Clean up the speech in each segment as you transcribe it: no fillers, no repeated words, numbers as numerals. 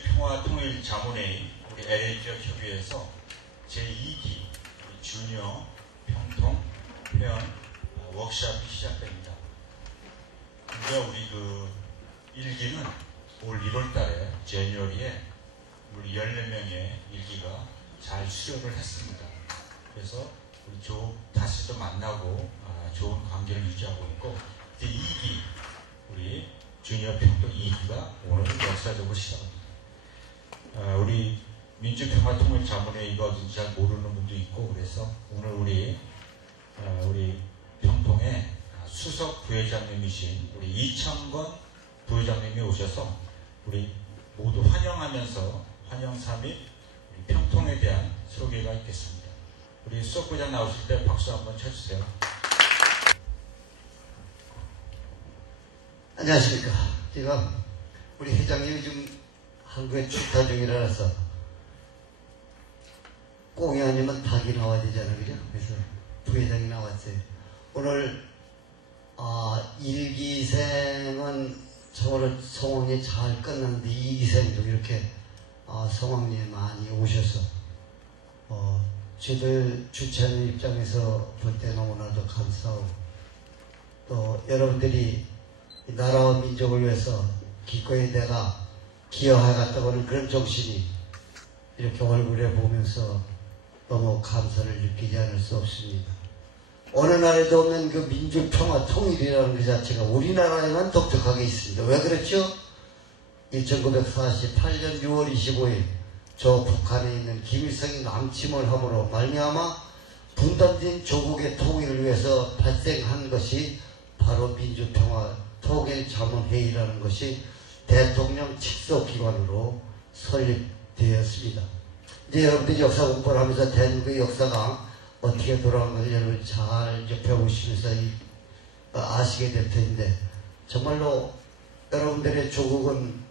민주평화통일자문회의 우리 LA지역협의회에서 제2기 주니어 평통 회원 워크숍이 시작됩니다. 근데 우리 그 1기는 올 1월달에 제뉴얼리에 우리 14명의 1기가 잘 수료를 했습니다. 그래서 우리 다시 또 만나고 좋은 관계를 유지하고 있고, 이제 2기 우리 주니어 평통 2기가 오늘 역사적으로 시작합니다. 우리 민주평화통일자문회 이거 잘 모르는 분도 있고, 그래서 오늘 우리 평통의 수석 부회장님이신 우리 이창건 부회장님이 오셔서 우리 모두 환영하면서 환영사 및 우리 평통에 대한 소개가 있겠습니다. 우리 수석 부회장 나오실 때 박수 한번 쳐주세요. 안녕하십니까. 제가 우리 회장님이 지금 한국에 출타 중이라서 꽁이 아니면 닭이 나와야 되잖아요, 그죠? 그래서 부회장이 나왔어요. 오늘 1기생은 저를 성황리 잘 끝났는데 2기생도 이렇게 성황리에 많이 오셔서 저들 주최하는 입장에서 볼 때 너무나도 감사하고, 또 여러분들이 나라와 민족을 위해서 기꺼이 내가 기여하겠다고 하는 그런 정신이 이렇게 얼굴에 보면서 너무 감사를 느끼지 않을 수 없습니다. 어느 나라에도 없는 그 민주평화 통일이라는 그 자체가 우리나라에만 독특하게 있습니다. 왜 그렇죠? 1948년 6월 25일 저 북한에 있는 김일성이 남침을 함으로 말미암아 분단된 조국의 통일을 위해서 발생한 것이 바로 민주평화 통일자문회의라는 것이 대통령 직속기관으로 설립되었습니다. 이제 여러분들이 역사 공부를 하면서 대한민국의 역사가 어떻게 돌아간 것을 여러분 잘 접해보시면서 아시게 될 텐데, 정말로 여러분들의 조국은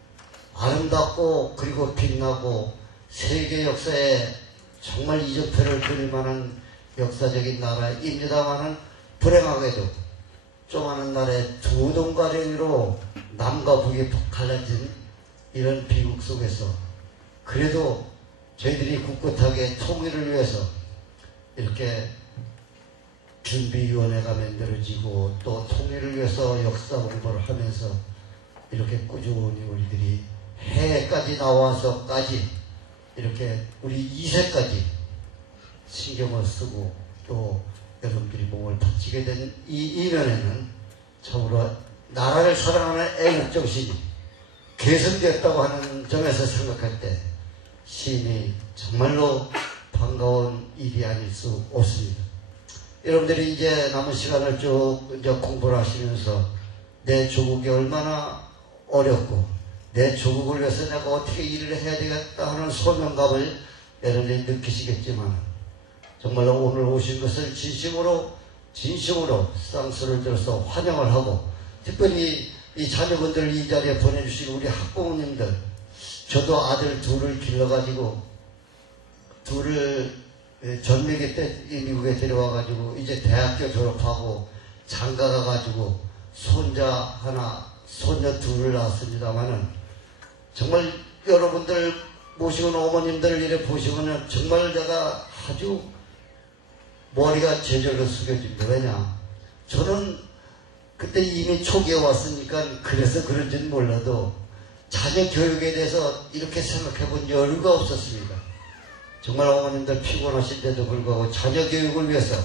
아름답고 그리고 빛나고 세계 역사에 정말 이정표를 그릴 만한 역사적인 나라입니다만은, 불행하게도 조그마한 나라의 두 동가령으로 남과 북이 갈라진 이런 비극 속에서 그래도 저희들이 굳굳하게 통일을 위해서 이렇게 준비위원회가 만들어지고, 또 통일을 위해서 역사 공부를 하면서 이렇게 꾸준히 우리들이 해까지 나와서까지 이렇게 우리 2세까지 신경을 쓰고, 또 여러분들이 몸을 바치게 된 이 이면에는 참으로 나라를 사랑하는 애국정신이 개선되었다고 하는 점에서 생각할 때 시인이 정말로 반가운 일이 아닐 수 없습니다. 여러분들이 이제 남은 시간을 쭉 이제 공부를 하시면서 내 조국이 얼마나 어렵고 내 조국을 위해서 내가 어떻게 일을 해야 되겠다 하는 소명감을 여러분들이 느끼시겠지만, 정말로 오늘 오신 것을 진심으로 쌍수를 들어서 환영을 하고, 특별히 이 자녀분들을 이 자리에 보내주신 우리 학부모님들, 저도 아들 둘을 길러가지고 둘을 전매기 때 미국에 데려와가지고 이제 대학교 졸업하고 장가 가가지고 손자 하나 손녀 둘을 낳았습니다마는, 정말 여러분들 모시고는 어머님들 이래 보시고는 정말 제가 아주 머리가 제절로 숙여집니다. 왜냐? 저는 그때 이미 초기에 왔으니까 그래서 그런지는 몰라도 자녀 교육에 대해서 이렇게 생각해 본 여유가 없었습니다. 정말 어머님들 피곤하신데도 불구하고 자녀 교육을 위해서,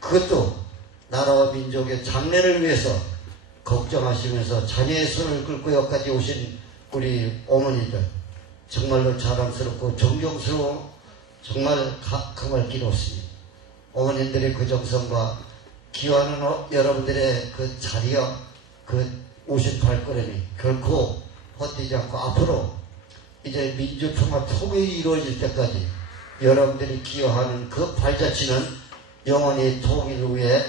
그것도 나라와 민족의 장래를 위해서 걱정하시면서 자녀의 손을 끌고 여기까지 오신 우리 어머니들, 정말로 자랑스럽고 존경스러워 정말 금할 길 없습니다. 어머님들의 그 정성과 기여하는 여러분들의 그 자리와 그 오신 발걸음이 결코 헛되지 않고, 앞으로 이제 민주평화 통일이 이루어질 때까지 여러분들이 기여하는 그 발자취는 영원히 통일을 위해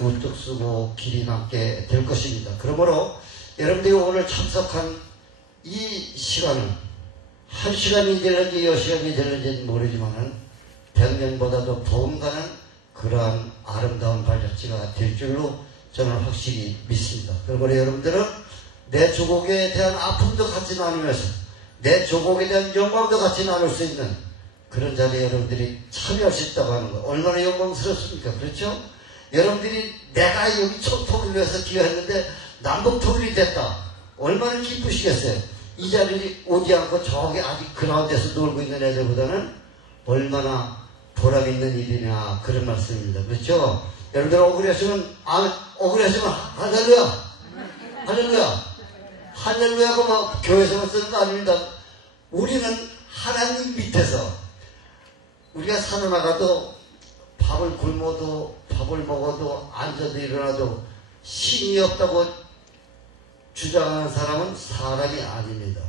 우뚝 쓰고 길이 남게 될 것입니다. 그러므로 여러분들이 오늘 참석한 이 시간은 1시간이 될는지 10시간이 될는지는 모르지만은 100년보다도 더운가는 그러한 아름다운 발자취가 될 줄로 저는 확실히 믿습니다. 그러므로 여러분들은 내 조국에 대한 아픔도 같이 나누면서 내 조국에 대한 영광도 같이 나눌 수 있는 그런 자리에 여러분들이 참여할 수 있다고 하는 거 얼마나 영광스럽습니까? 그렇죠? 여러분들이 내가 여기 총통일을 위해서 기여했는데 남북 통일이 됐다. 얼마나 기쁘시겠어요? 이 자리에 오지 않고 저기 아직 그라운드에서 놀고 있는 애들보다는 얼마나 보람 있는 일이냐 그런 말씀입니다. 그렇죠? 여러분들 억울하시면 할렐루야 할렐루야 할렐루야가 막 교회에서만 쓰는 거 아닙니다. 우리는 하나님 밑에서 우리가 살아나가도 밥을 굶어도 밥을 먹어도 앉아도 일어나도 신이 없다고 주장하는 사람은 사람이 아닙니다.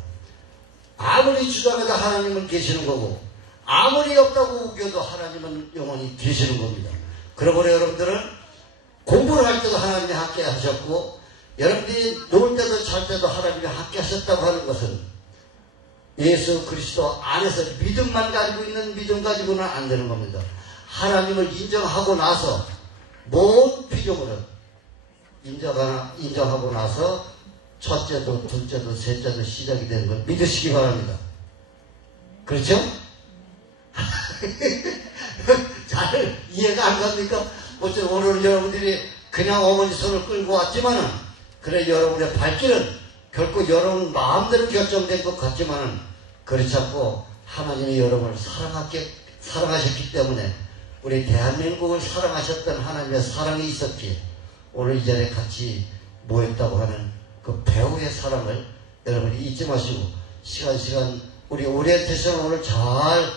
아무리 주장해도 하나님은 계시는 거고 아무리 없다고 우겨도 하나님은 영원히 계시는 겁니다. 그러므로 여러분들은 공부를 할 때도 하나님이 함께 하셨고 여러분들이 놀 때도 잘 때도 하나님이 함께 하셨다고 하는 것은 예수 그리스도 안에서 믿음만 가지고 있는 믿음 가지고는 안 되는 겁니다. 하나님을 인정하고 나서 모든 피조물은 인정하고 나서 첫째도 둘째도 셋째도 시작이 되는 걸 믿으시기 바랍니다. 그렇죠? 잘 이해가 안 갑니까? 어쨌든 오늘 여러분들이 그냥 어머니 손을 끌고 왔지만은 그래 여러분의 발길은 결코 여러분 마음대로 결정된 것 같지만은 그렇지 않고 하나님이 여러분을 사랑하셨기 때문에 우리 대한민국을 사랑하셨던 하나님의 사랑이 있었기에 오늘 이 자리에 같이 모였다고 하는 그 배우의 사랑을 여러분이 잊지 마시고 시간 우리 오리엔테이션 오늘 잘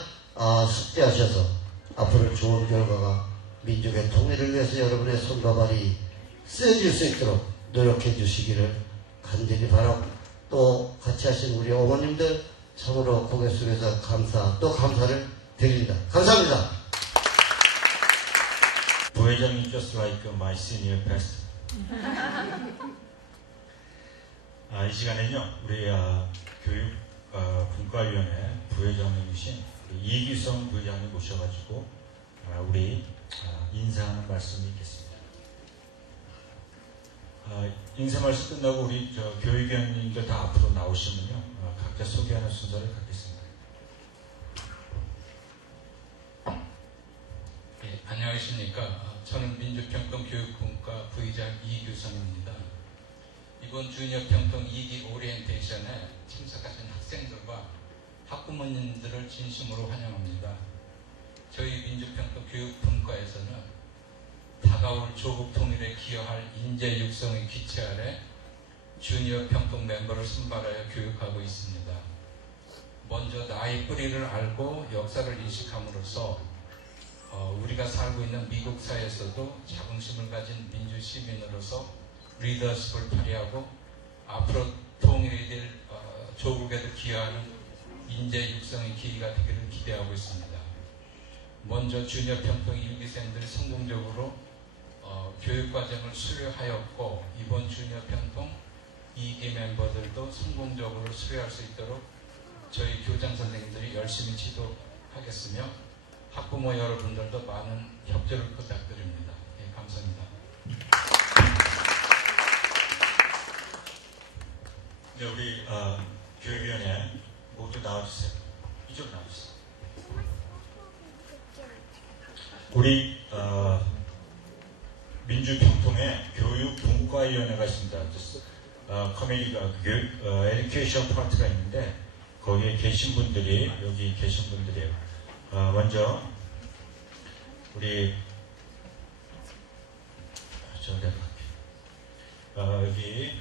숙제하셔서 앞으로 좋은 결과가 민족의 통일을 위해서 여러분의 손과 발이 쓰여질 수 있도록 노력해 주시기를 간절히 바라고 또 같이 하신 우리 어머님들 참으로 고개 숙여서 감사를 드립니다. 감사합니다. 부회장님 just like my senior pastor. 이 시간에는요 우리 교육 분과위원회 부회장님이신 이규성 부회장님 모셔가지고 우리 인사하는 말씀이 있겠습니다. 인사 말씀 끝나고 우리 교육위원님들 다 앞으로 나오시면요 각자 소개하는 순서를 갖겠습니다. 네, 안녕하십니까. 저는 민주평통교육분과 부의장 이규성입니다. 이번 주니어평통 2기 오리엔테이션에 참석하신 학생들과 학부모님들을 진심으로 환영합니다. 저희 민주평통교육분과에서는 다가올 조국 통일에 기여할 인재 육성의 기체 아래 주니어 평통 멤버를 선발하여 교육하고 있습니다. 먼저 나의 뿌리를 알고 역사를 인식함으로써 우리가 살고 있는 미국 사회에서도 자긍심을 가진 민주 시민으로서 리더십을 발휘하고 앞으로 통일이 될 조국에도 기여하는 인재 육성의 기회가 되기를 기대하고 있습니다. 먼저 주니어 평통 1기생들이 성공적으로 교육과정을 수료하였고 이번 주니어 평통 2기 멤버들도 성공적으로 수료할 수 있도록 저희 교장 선생님들이 열심히 지도하겠으며 학부모 여러분들도 많은 협조를 부탁드립니다. 예, 감사합니다. 네, 우리 교육위원회 모두 나와주세요. 이쪽으로 나와주세요. 우리 민주평통에 교육분과위원회가 있습니다. 에듀케이션 파트가 있는데 거기에 계신 분들이 여기 계신 분들이에요. 먼저 우리 여기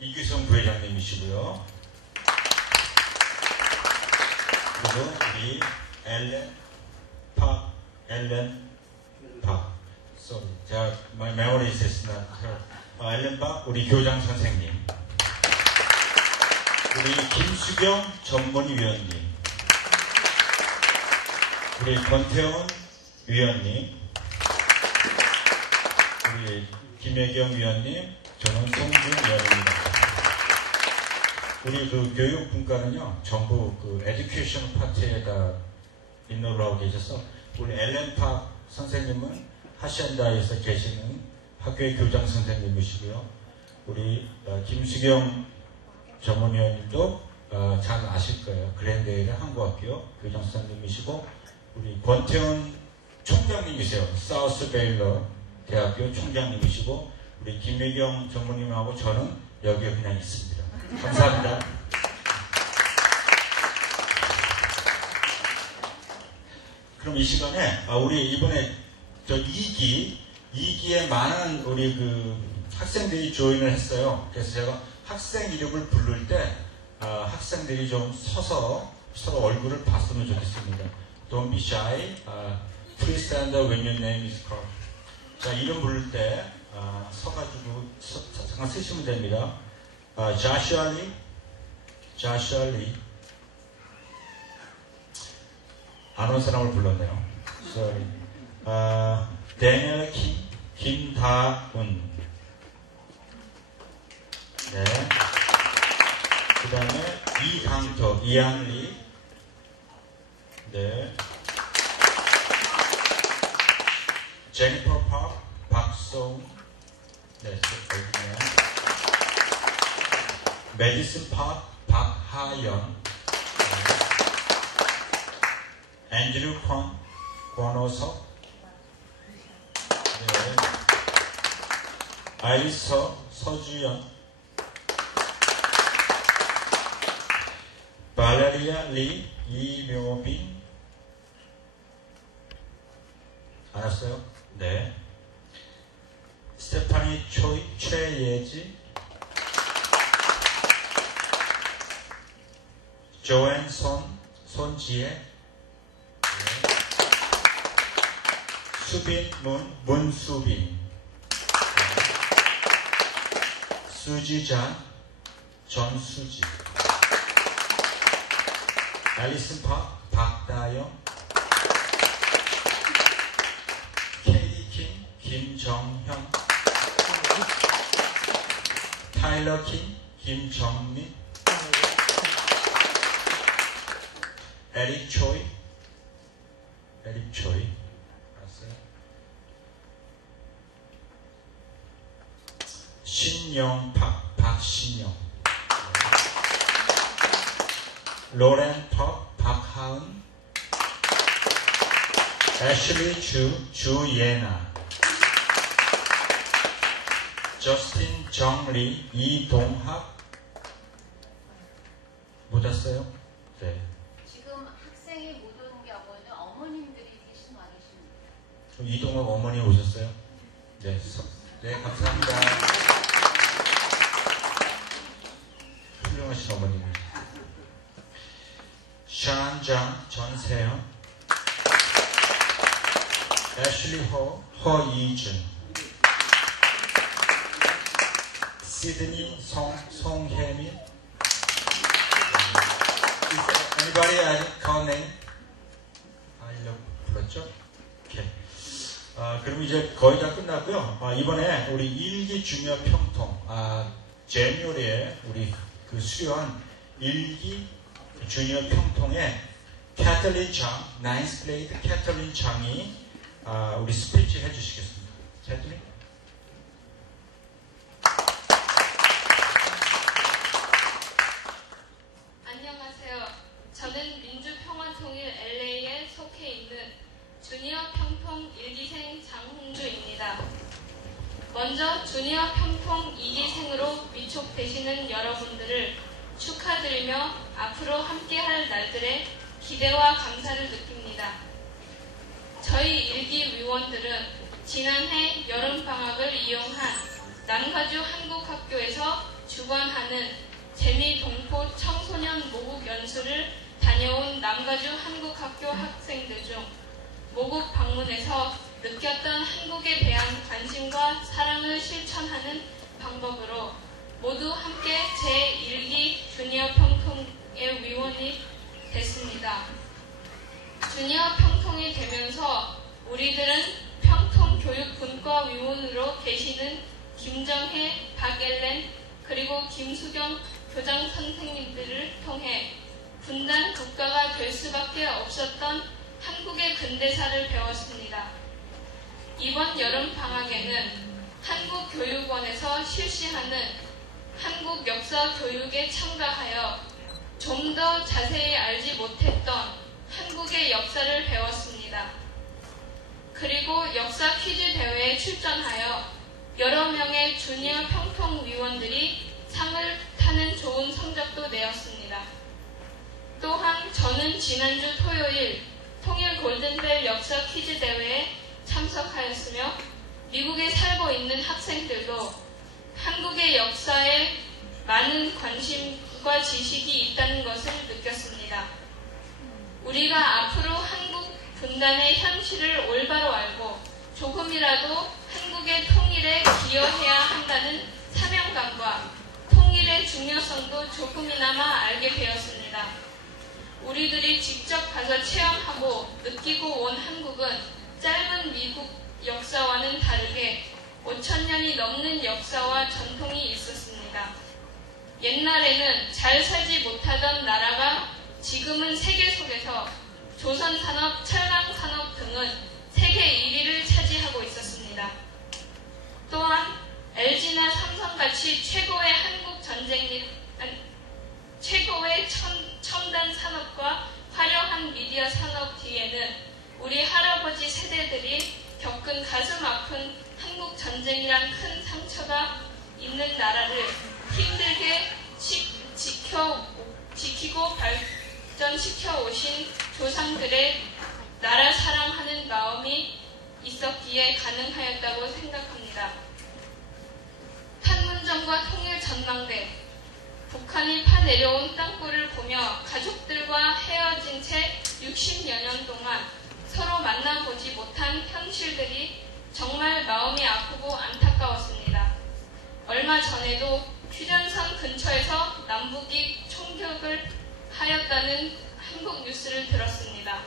이규성 부회장님이시고요. 그리고 우리 엘렌 파 sorry, my memory is not her. 엘렌 파 우리 교장 선생님, 우리 김수경 전문위원님, 우리 권태원 위원님, 우리 김혜경 위원님, 저는 송준 위원입니다. 우리 그 교육분과는요 전부 그 에듀케이션 파트에다 인로를 하고 계셔서 우리 엘렌 파 선생님은 하시엔다에서 계시는 학교의 교장 선생님이시고요. 우리 김수경 전문위원님도 잘 아실 거예요. 그랜데일의 한국학교 교장선생님이시고 우리 권태훈 총장님이세요. 사우스베일러 대학교 총장님이시고 우리 김미경 전무님하고 저는 여기에 그냥 있습니다. 감사합니다. 그럼 이 시간에 우리 이번에 저 2기에 많은 우리 그 학생들이 조인을 했어요. 그래서 제가 학생 이름을 부를 때 학생들이 좀 서서 서로 얼굴을 봤으면 좋겠습니다. Don't be shy. Please stand up when your name is called. 자, 이름 부를 때 서가지고 잠깐 쓰시면 됩니다. Joshua Lee. 안 온 사람을 불렀네요. Sorry. Daniel 김다운. 네. 그 다음에 이강도, 이한리. 네. 제니퍼 박소은. 네, 메디슨 박하연. 앤드류 권호석. 네. 아이서 서주연. 발레리아 리 이묘빈. 알았어요? 네. 스테파니 초이 최예지. 조앤 손지혜. 네. 수빈 문수빈. 네. 수지잔 전수지. 앨리슨 박다영. 케이디 김정형. 타일러 김정민. 에릭 초이. 알았어요? 신영 박신영. 로렌 박하은. 애슐리 주예나. 저스틴 정리 이동학. 못 왔어요? 네. 지금 학생이 못 오는 게 아니고 어머님들이 대신 와주십니다. 이동학 어머니 오셨어요? 네. 네, 감사합니다. 훌륭하신 어머님. 샨장 전세영. 애슐리 허이준. 시드니 송혜민. Anybody call name? 불렀죠? 오케이. 그럼 이제 거의 다 끝났고요. 이번에 우리 1기 주니어 평통, 제뉴얼에 우리 그 수료한 1기 주니어 평통에 캐틀린 장, 나인스 그레이드 캐틀린 장이 우리 스피치 해주시겠습니다. 캐틀린? 안녕하세요. 저는 민주평화통일 LA에 속해 있는 주니어 평통 1기생 장홍주입니다. 먼저 주니어 평통 2기생으로 위촉되시는 여러분들을 축하드리며 앞으로 함께할 날들의 기대와 감사를 느낍니다. 저희 1기 위원들은 지난해 여름방학을 이용한 남가주 한국학교에서 주관하는 재미동포 청소년 모국 연수를 다녀온 남가주 한국학교 학생들 중 모국 방문에서 느꼈던 한국에 대한 관심과 사랑을 실천하는 방법으로 모두 함께 제1기 주니어 평통의 위원이 됐습니다. 주니어 평통이 되면서 우리들은 평통교육분과 위원으로 계시는 김정혜, 박엘렌, 그리고 김수경 교장 선생님들을 통해 분단 국가가 될 수밖에 없었던 한국의 근대사를 배웠습니다. 이번 여름방학에는 한국교육원에서 실시하는 한국 역사 교육에 참가하여 좀 더 자세히 알지 못했던 한국의 역사를 배웠습니다. 그리고 역사 퀴즈 대회에 출전하여 여러 명의 주니어 평통위원들이 상을 타는 좋은 성적도 내었습니다. 또한 저는 지난주 토요일 통일 골든벨 역사 퀴즈 대회에 참석하였으며 미국에 살고 있는 학생들도 한국의 역사에 많은 관심과 지식이 있다는 것을 느꼈습니다. 우리가 앞으로 한국 분단의 현실을 올바로 알고 조금이라도 한국의 통일에 기여해야 한다는 사명감과 통일의 중요성도 조금이나마 알게 되었습니다. 우리들이 직접 가서 체험하고 느끼고 온 한국은 짧은 미국 역사와는 다르게 5,000년이 넘는 역사와 전통이 있었습니다. 옛날에는 잘 살지 못하던 나라가 지금은 세계 속에서 조선산업, 철강산업 등은 세계 1위를 차지하고 있었습니다. 또한 LG나 삼성같이 최고의 최고의 첨단 산업과 화려한 미디어 산업 뒤에는 우리 할아버지 세대들이 겪은 가슴 아픈 한국 전쟁이란 큰 상처가 있는 나라를 힘들게 지키고 발전시켜 오신 조상들의 나라 사랑하는 마음이 있었기에 가능하였다고 생각합니다. 판문점과 통일전망대, 북한이 파내려온 땅굴을 보며 가족들과 헤어진 채 60여 년 동안 서로 만나보지 못한 현실들이 정말 마음이 아프고 안타까웠습니다. 얼마 전에도 휴전선 근처에서 남북이 총격을 하였다는 한국 뉴스를 들었습니다.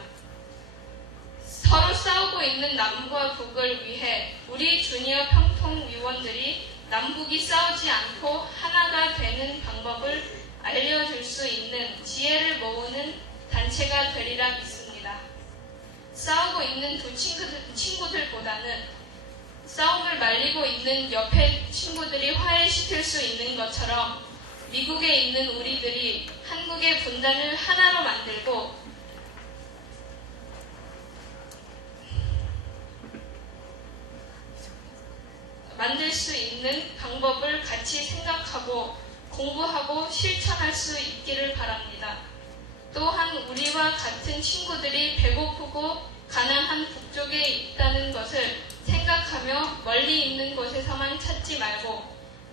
서로 싸우고 있는 남과 북을 위해 우리 주니어 평통위원들이 남북이 싸우지 않고 하나가 되는 방법을 알려줄 수 있는 지혜를 모으는 단체가 되리라 믿습니다. 싸우고 있는 두 친구들보다는 싸움을 말리고 있는 옆에 친구들이 화해시킬 수 있는 것처럼 미국에 있는 우리들이 한국의 분단을 하나로 만들고 만들 수 있는 방법을 같이 생각하고 공부하고 실천할 수 있기를 바랍니다. 또한 우리와 같은 친구들이 배고프고 가난한 북쪽에 있다는 것을 생각하며 멀리 있는 곳에서만 찾지 말고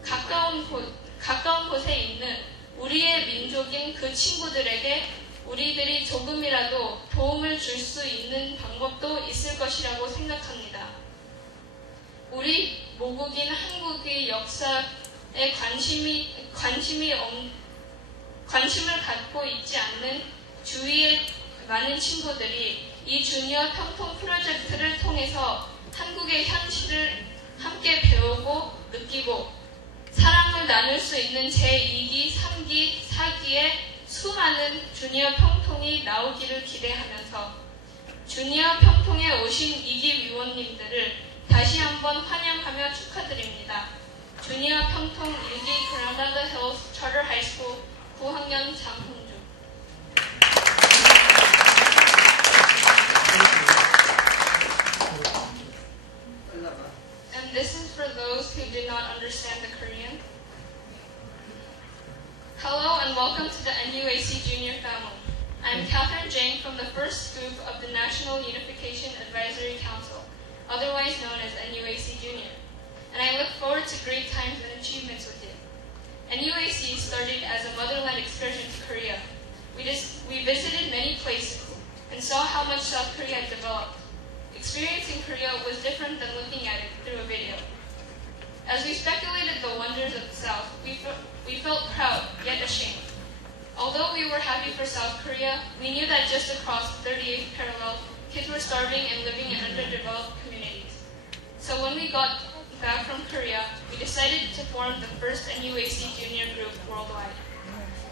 가까운 곳에 있는 우리의 민족인 그 친구들에게 우리들이 조금이라도 도움을 줄 수 있는 방법도 있을 것이라고 생각합니다. 우리 모국인 한국의 역사에 관심을 갖고 있지 않는 주위의 많은 친구들이 이 주니어 평통 프로젝트를 통해서 한국의 현실을 함께 배우고 느끼고 사랑을 나눌 수 있는 제2기, 3기, 4기의 수많은 주니어 평통이 나오기를 기대하면서 주니어 평통에 오신 2기 위원님들을 다시 한번 환영하며 축하드립니다. 주니어 평통 1기 그라나다 힐스 차터 하이스쿨 9학년 장홍주. And this is for those who did not understand the Korean. Hello and welcome to the NUAC Junior family. I'm Catherine Jang from the first group of the National Unification Advisory Council, otherwise known as NUAC Junior, and I look forward to great times and achievements with you. NUAC started as a motherland excursion to Korea. We visited many places and saw how much South Korea had developed. Experiencing Korea was different than looking at it through a video. As we speculated the wonders of the South, we felt proud, yet ashamed. Although we were happy for South Korea, we knew that just across the 38th parallel, kids were starving and living in underdeveloped communities. So when we got back from Korea, we decided to form the first NUAC junior group worldwide.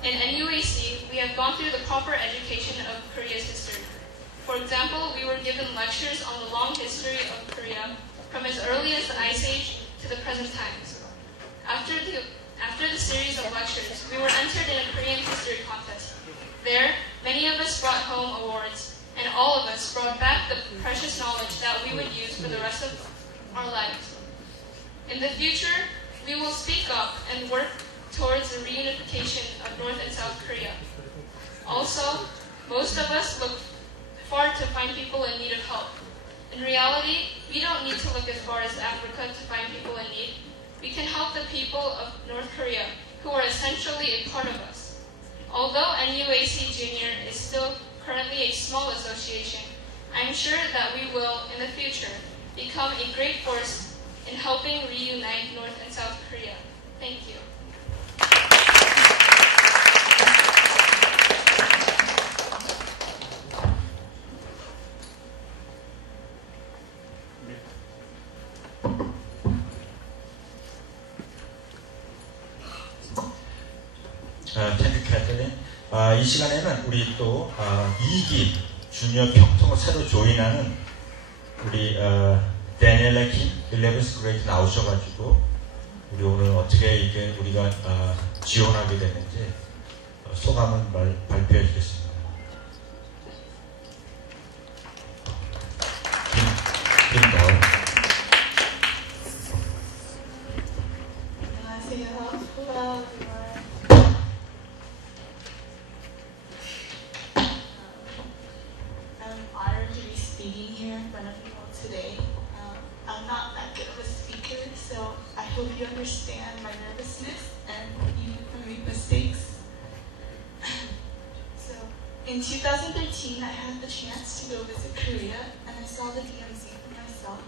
In NUAC, we have gone through the proper education of Korea's history. For example, we were given lectures on the long history of Korea from as early as the Ice Age to the present times. After after the series of lectures, we were entered in a Korean history contest. There, many of us brought home awards, and all of us brought back the precious knowledge that we would use for the rest of our lives. In the future, we will speak up and work towards the reunification of North and South Korea. Also, most of us look far to find people in need of help. In reality, we don't need to look as far as Africa to find people in need. We can help the people of North Korea, who are essentially a part of us. Although NUAC Junior is still currently a small association, I'm sure that we will, in the future, become a great force in helping reunite North and South Korea. Thank you. 땡큐 캐틀린. 이 시간에는 우리 또 2기 주니어 평통을 새로 조인하는 우리 데니엘라 킴, 11th grade 나오셔가지고 우리 오늘 어떻게 이게 우리가 지원하게 됐는지 소감을 발표해 주겠습니다. 김다운. 안녕하세요. Hello, everyone. I'm honored to be speaking here in front of you all today. I'm not that good of a speaker, so I hope you understand my nervousness and you can make mistakes. So, in 2013, I had the chance to go visit Korea, and I saw the DMZ for myself.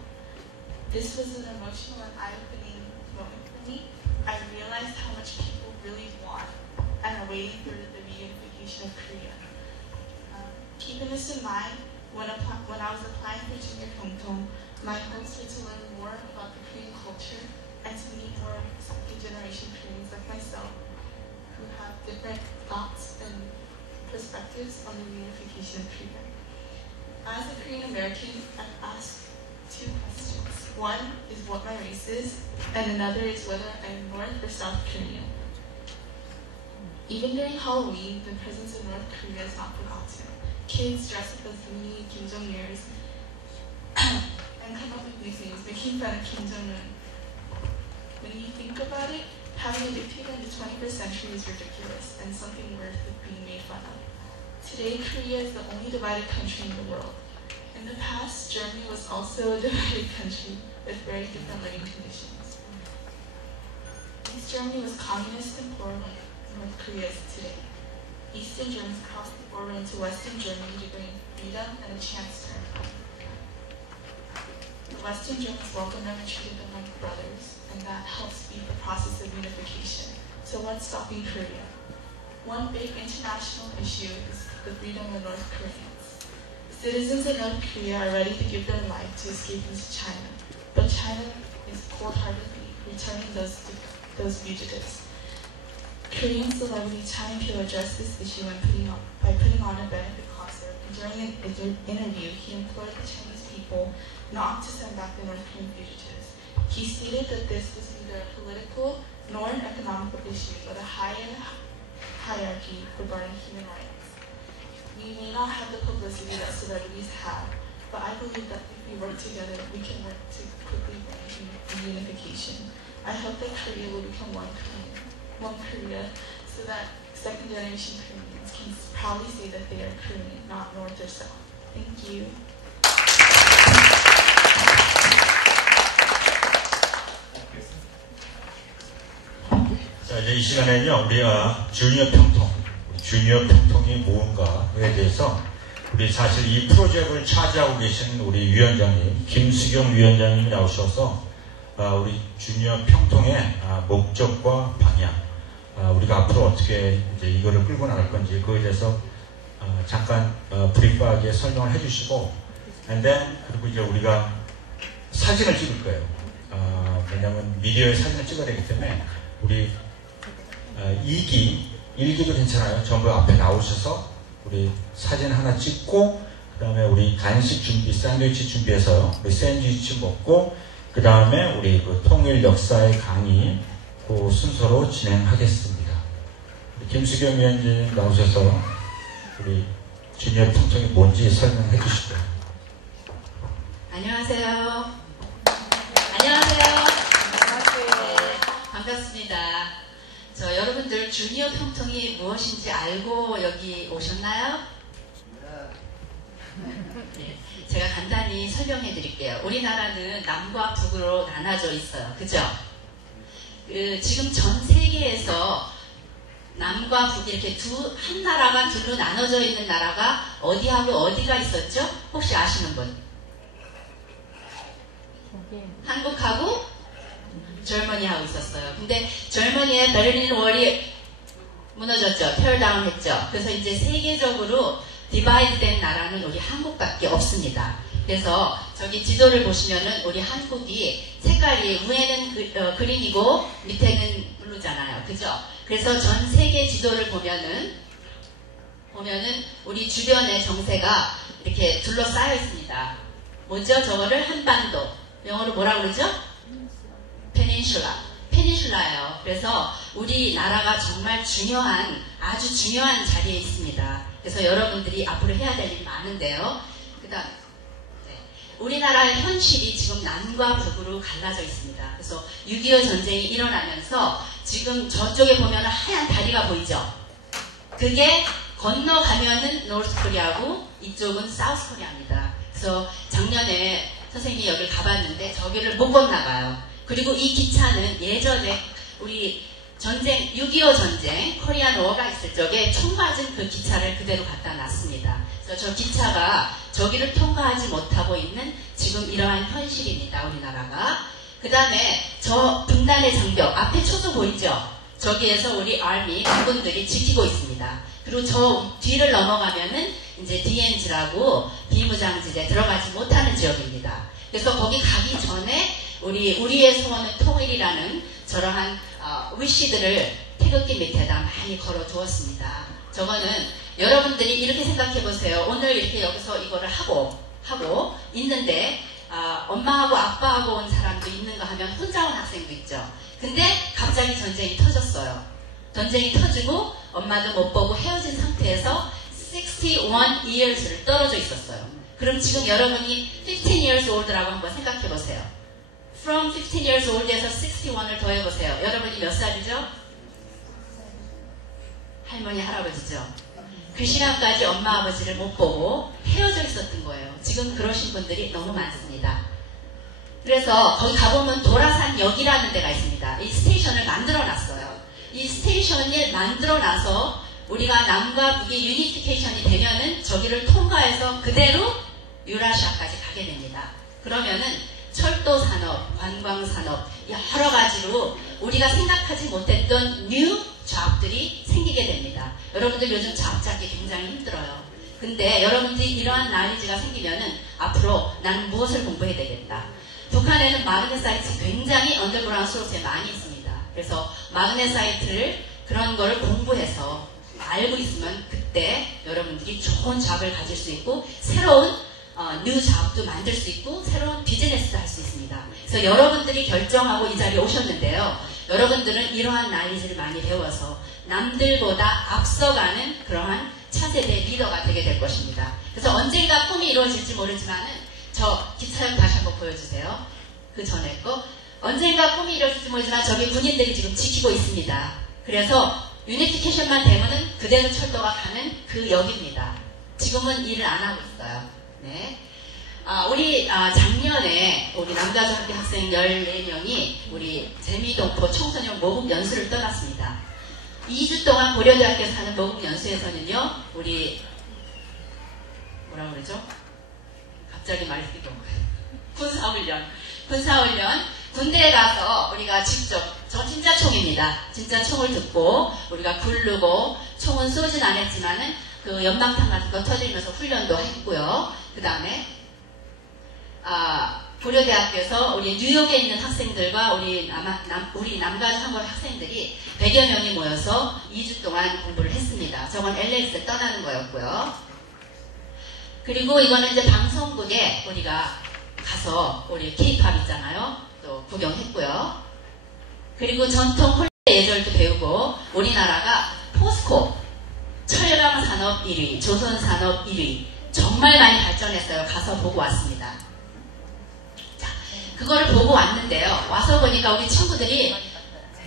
This was an emotional and eye-opening moment for me. I realized how much people really want and are waiting for the reunification of Korea. Keeping this in mind, when I was applying for Junior Pyeongtong, my hopes were to learn more about the Korean culture and to meet more second-generation Koreans like myself who have different thoughts and perspectives on the reunification of Korea. As a Korean American, I'm asked two questions. One is what my race is, and another is whether I'm North or South Korean. Even during Halloween, the presence of North Korea is not forgotten. Kids dress up as mini Kim Jong-il's and come up with nicknames making fun of Kim Jong-un. When you think about it, having a dictator in the 21st century is ridiculous and something worth being made fun of. Today, Korea is the only divided country in the world. In the past, Germany was also a divided country with very different living conditions. East Germany was communist and poor like North Korea is today. Eastern Germans crossed the border into Western Germany to bring freedom and a chance to earn money. The Western Germans welcomed them and treated them like brothers, and that helped speed the process of unification. So what's stopping Korea? One big international issue is the freedom of North Koreans. Citizens of North Korea are ready to give their life to escape into China, but China is cold-heartedly returning those fugitives. Korean celebrity Chang Kyo addressed this issue by putting on a benefit concert. During an interview, he implored the Chinese people not to send back the North Korean fugitives. He stated that this was neither a political nor an economical issue, but a higher hierarchy regarding human rights. We may not have the publicity that celebrities have, but I believe that if we work together, we can work to quickly bring reunification. I hope that Korea will become one Korea, so that second-generation Koreans can proudly say that they are Korean, not North or South. Thank you. 자, 이제 이 시간에는요, 우리가 주니어 평통이 뭔가에 대해서 우리 사실 이 프로젝트를 차지하고 계신 우리 위원장님, 김수경 위원장님이 나오셔서 우리 주니어 평통의 목적과 방향, 우리가 앞으로 어떻게 이제 이거를 끌고 나갈 건지 그거에 대해서 잠깐 브리프하게 설명을 해주시고, and then 그리고 이제 우리가 사진을 찍을 거예요. 왜냐하면 미디어에 사진을 찍어야 되기 때문에 우리 1기도 괜찮아요. 전부 앞에 나오셔서 우리 사진 하나 찍고, 그 다음에 우리 간식 준비, 샌드위치 준비해서요. 우리 샌드위치 먹고, 그 다음에 우리 그 통일 역사의 강의 그 순서로 진행하겠습니다. 김수경 위원님 나오셔서 우리 주니어 평통이 뭔지 설명해 주시죠. 안녕하세요. 안녕하세요. 네, 반갑습니다. 여러분들 주니어 평통이 무엇인지 알고 여기 오셨나요? 네, 제가 간단히 설명해 드릴게요. 우리나라는 남과 북으로 나눠져 있어요. 그죠? 지금 전 세계에서 남과 북 이렇게 한 나라가 둘로 나눠져 있는 나라가 어디하고 어디가 있었죠? 혹시 아시는 분? 한국하고 젊은이하고 있었어요. 근데 젊은이의 베를린 월이 무너졌죠. 테어다운 했죠. 그래서 이제 세계적으로 디바이드 된 나라는 우리 한국밖에 없습니다. 그래서 저기 지도를 보시면은 우리 한국이 색깔이 위에는 그린이고 밑에는 블루잖아요. 그죠? 그래서 전 세계 지도를 보면은 우리 주변의 정세가 이렇게 둘러싸여 있습니다. 뭐죠? 저거를 한반도. 영어로 뭐라고 그러죠? 페닌슐라예요. 그래서 우리나라가 정말 아주 중요한 자리에 있습니다. 그래서 여러분들이 앞으로 해야 될 일이 많은데요. 그다음 우리나라의 현실이 지금 남과 북으로 갈라져 있습니다. 그래서 6.25 전쟁이 일어나면서 지금 저쪽에 보면 하얀 다리가 보이죠? 그게 건너가면은 노스 코리아고 이쪽은 사우스 코리아입니다. 그래서 작년에 선생님이 여기를 가봤는데 저기를 못 건너가요. 그리고 이 기차는 예전에 우리 6.25 전쟁, 코리안 워가 있을 적에 총 맞은 그 기차를 그대로 갖다 놨습니다. 그래서 저 기차가 저기를 통과하지 못하고 있는 지금 이러한 현실입니다. 우리나라가. 그 다음에 저 분단의 장벽, 앞에 초소 보이죠? 저기에서 우리 아미, 군분들이 지키고 있습니다. 그리고 저 뒤를 넘어가면은 이제 DNG라고 비무장지대 들어가지 못하는 지역입니다. 그래서 거기 가기 전에 우리의 소원은 통일이라는 저러한 위시들을 태극기 밑에다 많이 걸어 두었습니다. 저거는 여러분들이 이렇게 생각해 보세요. 오늘 이렇게 여기서 이거를 하고 있는데 엄마하고 아빠하고 온 사람도 있는가 하면 혼자 온 학생도 있죠. 근데 갑자기 전쟁이 터졌어요. 전쟁이 터지고 엄마도 못 보고 헤어진 상태에서 61 years를 떨어져 있었어요. 그럼 지금 여러분이 15 years old라고 한번 생각해 보세요. From 15 years old에서 61을 더해보세요. 여러분이 몇 살이죠? 할머니, 할아버지죠. 그 시간까지 엄마, 아버지를 못 보고 헤어져 있었던 거예요. 지금 그러신 분들이 너무 많습니다. 그래서 거기 가보면 도라산역이라는 데가 있습니다. 이 스테이션을 만들어놨어요. 이 스테이션을 만들어놔서 우리가 남과 북이 유니피케이션이 되면은 저기를 통과해서 그대로 유라시아까지 가게 됩니다. 그러면은 철도 산업, 관광 산업 여러 가지로 우리가 생각하지 못했던 뉴 잡들이 생기게 됩니다. 여러분들 요즘 잡 잡기 굉장히 힘들어요. 근데 여러분들이 이러한 나이지가 생기면은 앞으로 난 무엇을 공부해야 되겠다. 북한에는 마그네사이트 굉장히 언더그라운드 소스에 많이 있습니다. 그래서 마그네사이트를 그런 거를 공부해서 알고 있으면 그때 여러분들이 좋은 잡을 가질 수 있고 새로운 뉴 잡도 만들 수 있고 새로운 비즈니스도 할 수 있습니다. 그래서 여러분들이 결정하고 이 자리에 오셨는데요. 여러분들은 이러한 나이지를 많이 배워서 남들보다 앞서가는 그러한 차세대 리더가 되게 될 것입니다. 그래서 언젠가 꿈이 이루어질지 모르지만은 저 기차역 다시 한번 보여주세요. 그 전에 거. 언젠가 꿈이 이루어질지 모르지만 저기 군인들이 지금 지키고 있습니다. 그래서 유니피케이션만 되면은 그대로 철도가 가는 그 역입니다. 지금은 일을 안 하고 있어요. 네. 우리 작년에 우리 남가주학교 학생 14명이 우리 재미동포 청소년 모국 연수를 떠났습니다. 2주 동안 고려대학교에서 하는 모국 연수에서는요, 우리 뭐라고 그러죠? 갑자기 말했기도 군사훈련 군대에 가서 우리가 직접 저 진짜 총입니다. 진짜 총을 듣고 우리가 굴르고 총은 쏘진 않았지만은 그 연막탄 같은 거 터지면서 훈련도 했고요. 그 다음에 고려대학교에서 우리 뉴욕에 있는 학생들과 우리 남가주 한국 학생들이 100여 명이 모여서 2주 동안 공부를 했습니다. 저건 LA에서 떠나는 거였고요. 그리고 이거는 이제 방송국에 우리가 가서 우리 K-팝 있잖아요. 또 구경했고요. 그리고 전통 홀 예절도 배우고 우리나라가 포스코 철강 산업 1위, 조선 산업 1위 정말 많이 발전했어요. 가서 보고 왔습니다. 자, 그거를 보고 왔는데요. 와서 보니까 우리 친구들이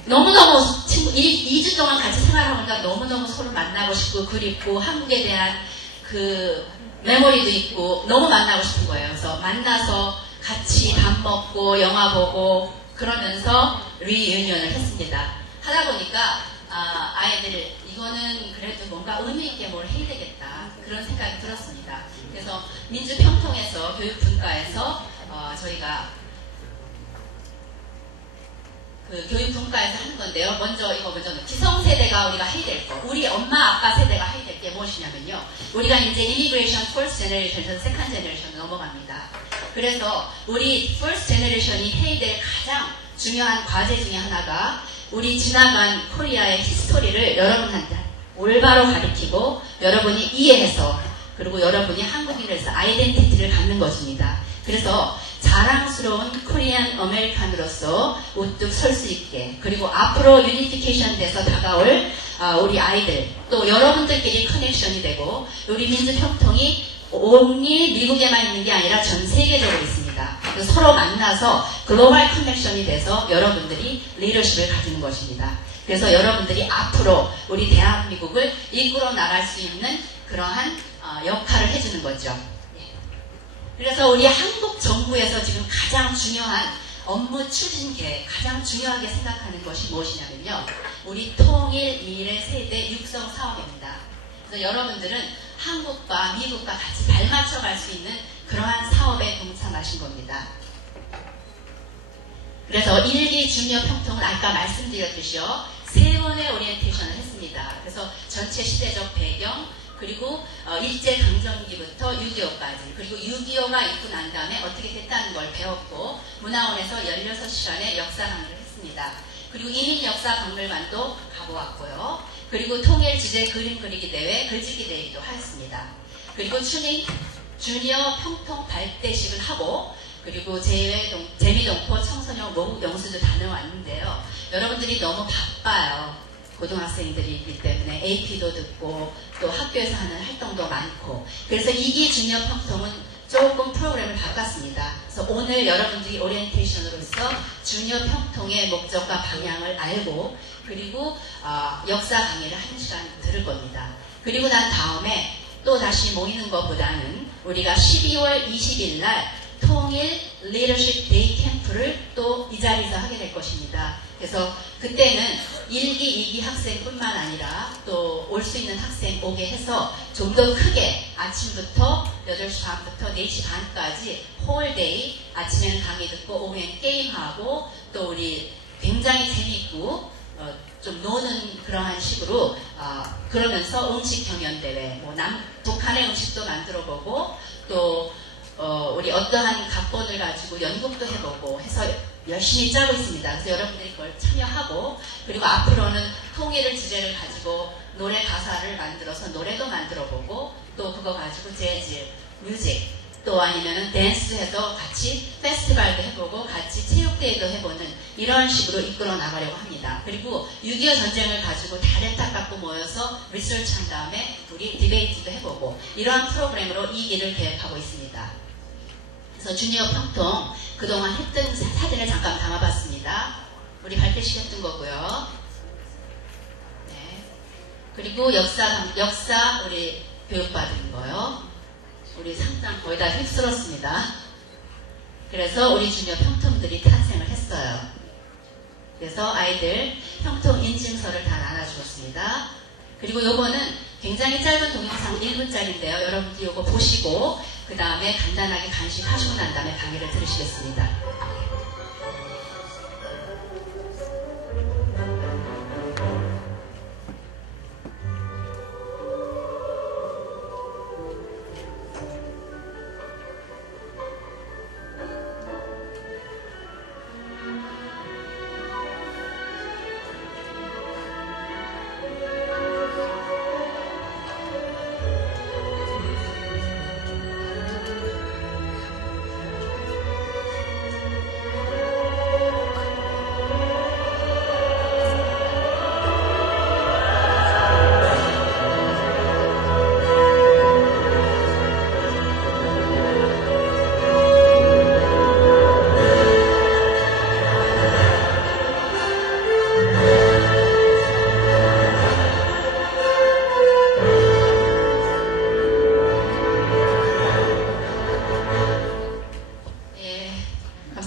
너무너무 2주 동안 같이 생활하니까 너무너무 서로 만나고 싶고 그립고 한국에 대한 그 메모리도 있고 너무 만나고 싶은 거예요. 그래서 만나서 같이 밥 먹고 영화 보고 그러면서 리유니언을 했습니다. 하다 보니까 아이들 이거는 그래도 뭔가 의미 있게 뭘 해야 되겠다 그런 생각이 들었습니다. 그래서 민주평통에서 교육분과에서 저희가 그 교육분과에서 하는 건데요. 먼저 기성세대가 우리가 해야 될 거, 우리 엄마 아빠 세대가 해야 될 게 무엇이냐면요. 우리가 이제 이미그레이션 퍼스트 제너레이션에서 세컨드 제너레이션 넘어갑니다. 그래서 우리 퍼스트 제너레이션이 해야 될 가장 중요한 과제 중에 하나가 우리 지나간 코리아의 히스토리를 여러분한테 올바로 가리키고 여러분이 이해해서 그리고 여러분이 한국인으로서 아이덴티티를 갖는 것입니다. 그래서 자랑스러운 코리안 아메리칸으로서 우뚝 설 수 있게 그리고 앞으로 유니피케이션 돼서 다가올 우리 아이들 또 여러분들끼리 커넥션이 되고 우리 민주평통이 only 미국에만 있는 게 아니라 전 세계적으로 있습니다. 그래서 서로 만나서 글로벌 커넥션이 돼서 여러분들이 리더십을 가지는 것입니다. 그래서 여러분들이 앞으로 우리 대한민국을 이끌어 나갈 수 있는 그러한 역할을 해주는 거죠. 그래서 우리 한국 정부에서 지금 가장 중요한 업무 추진 계획, 가장 중요하게 생각하는 것이 무엇이냐면요. 우리 통일 미래 세대 육성 사업입니다. 그래서 여러분들은 한국과 미국과 같이 발맞춰 갈 수 있는 그러한 사업에 동참하신 겁니다. 그래서 1기 주니어 평통은 아까 말씀드렸듯이요. 3번의 오리엔테이션을 했습니다. 그래서 전체 시대적 배경, 그리고 일제강점기부터 6.25까지 그리고 6.25가 있고 난 다음에 어떻게 됐다는 걸 배웠고 문화원에서 16시간의 역사 강의를 했습니다. 그리고 이민역사박물관도 가보았고요. 그리고 통일주제 그림 그리기 대회, 글짓기 대회도 하였습니다. 그리고 주니어 평통 발대식을 하고 그리고 재미동포 청소년 노후 영수도 다녀왔는데요. 여러분들이 너무 바빠요. 고등학생들이기 때문에 AP도 듣고 또 학교에서 하는 활동도 많고 그래서 2기 주니어 평통은 조금 프로그램을 바꿨습니다. 그래서 오늘 여러분들이 오리엔테이션으로서 주니어 평통의 목적과 방향을 알고 그리고 역사 강의를 1시간 들을 겁니다. 그리고 난 다음에 또 다시 모이는 것보다는 우리가 12월 20일 날 통일 리더십 데이 캠프를 또 이 자리에서 하게 될 것입니다. 그래서 그때는 1기, 2기 학생뿐만 아니라 또 올 수 있는 학생 오게 해서 좀 더 크게 아침부터 8시 반부터 4시 반까지 홀데이 아침에는 강의 듣고 오후엔 게임하고 또 우리 굉장히 재미있고 좀 노는 그러한 식으로 그러면서 음식 경연대회 뭐 북한의 음식도 만들어보고 또 우리 어떠한 각본을 가지고 연극도 해보고 해서 열심히 짜고 있습니다. 그래서 여러분들이 그걸 참여하고 그리고 앞으로는 통일을 주제를 가지고 노래 가사를 만들어서 노래도 만들어보고 또 그거 가지고 재즈, 뮤직 또 아니면은 댄스 해서 같이 페스티벌도 해보고 같이 체육대회도 해보는 이런 식으로 이끌어 나가려고 합니다. 그리고 6.25 전쟁을 가지고 다 렌탈 갖고 모여서 리서치 한 다음에 우리 디베이트도 해보고 이러한 프로그램으로 이 일을 계획하고 있습니다. 그래서 주니어 평통 그동안 했던 사진을 잠깐 담아봤습니다. 우리 발표식 했던 거고요. 네. 그리고 역사 우리 교육받은 거요. 우리 상당 거의 다 휩쓸었습니다. 그래서 우리 주니어 평통들이 탄생을 했어요. 그래서 아이들 평통 인증서를 다 나눠주었습니다. 그리고 요거는 굉장히 짧은 동영상 1분짜리인데요. 여러분들이 요거 보시고 그 다음에 간단하게 간식하시고 난 다음에 강의를 들으시겠습니다.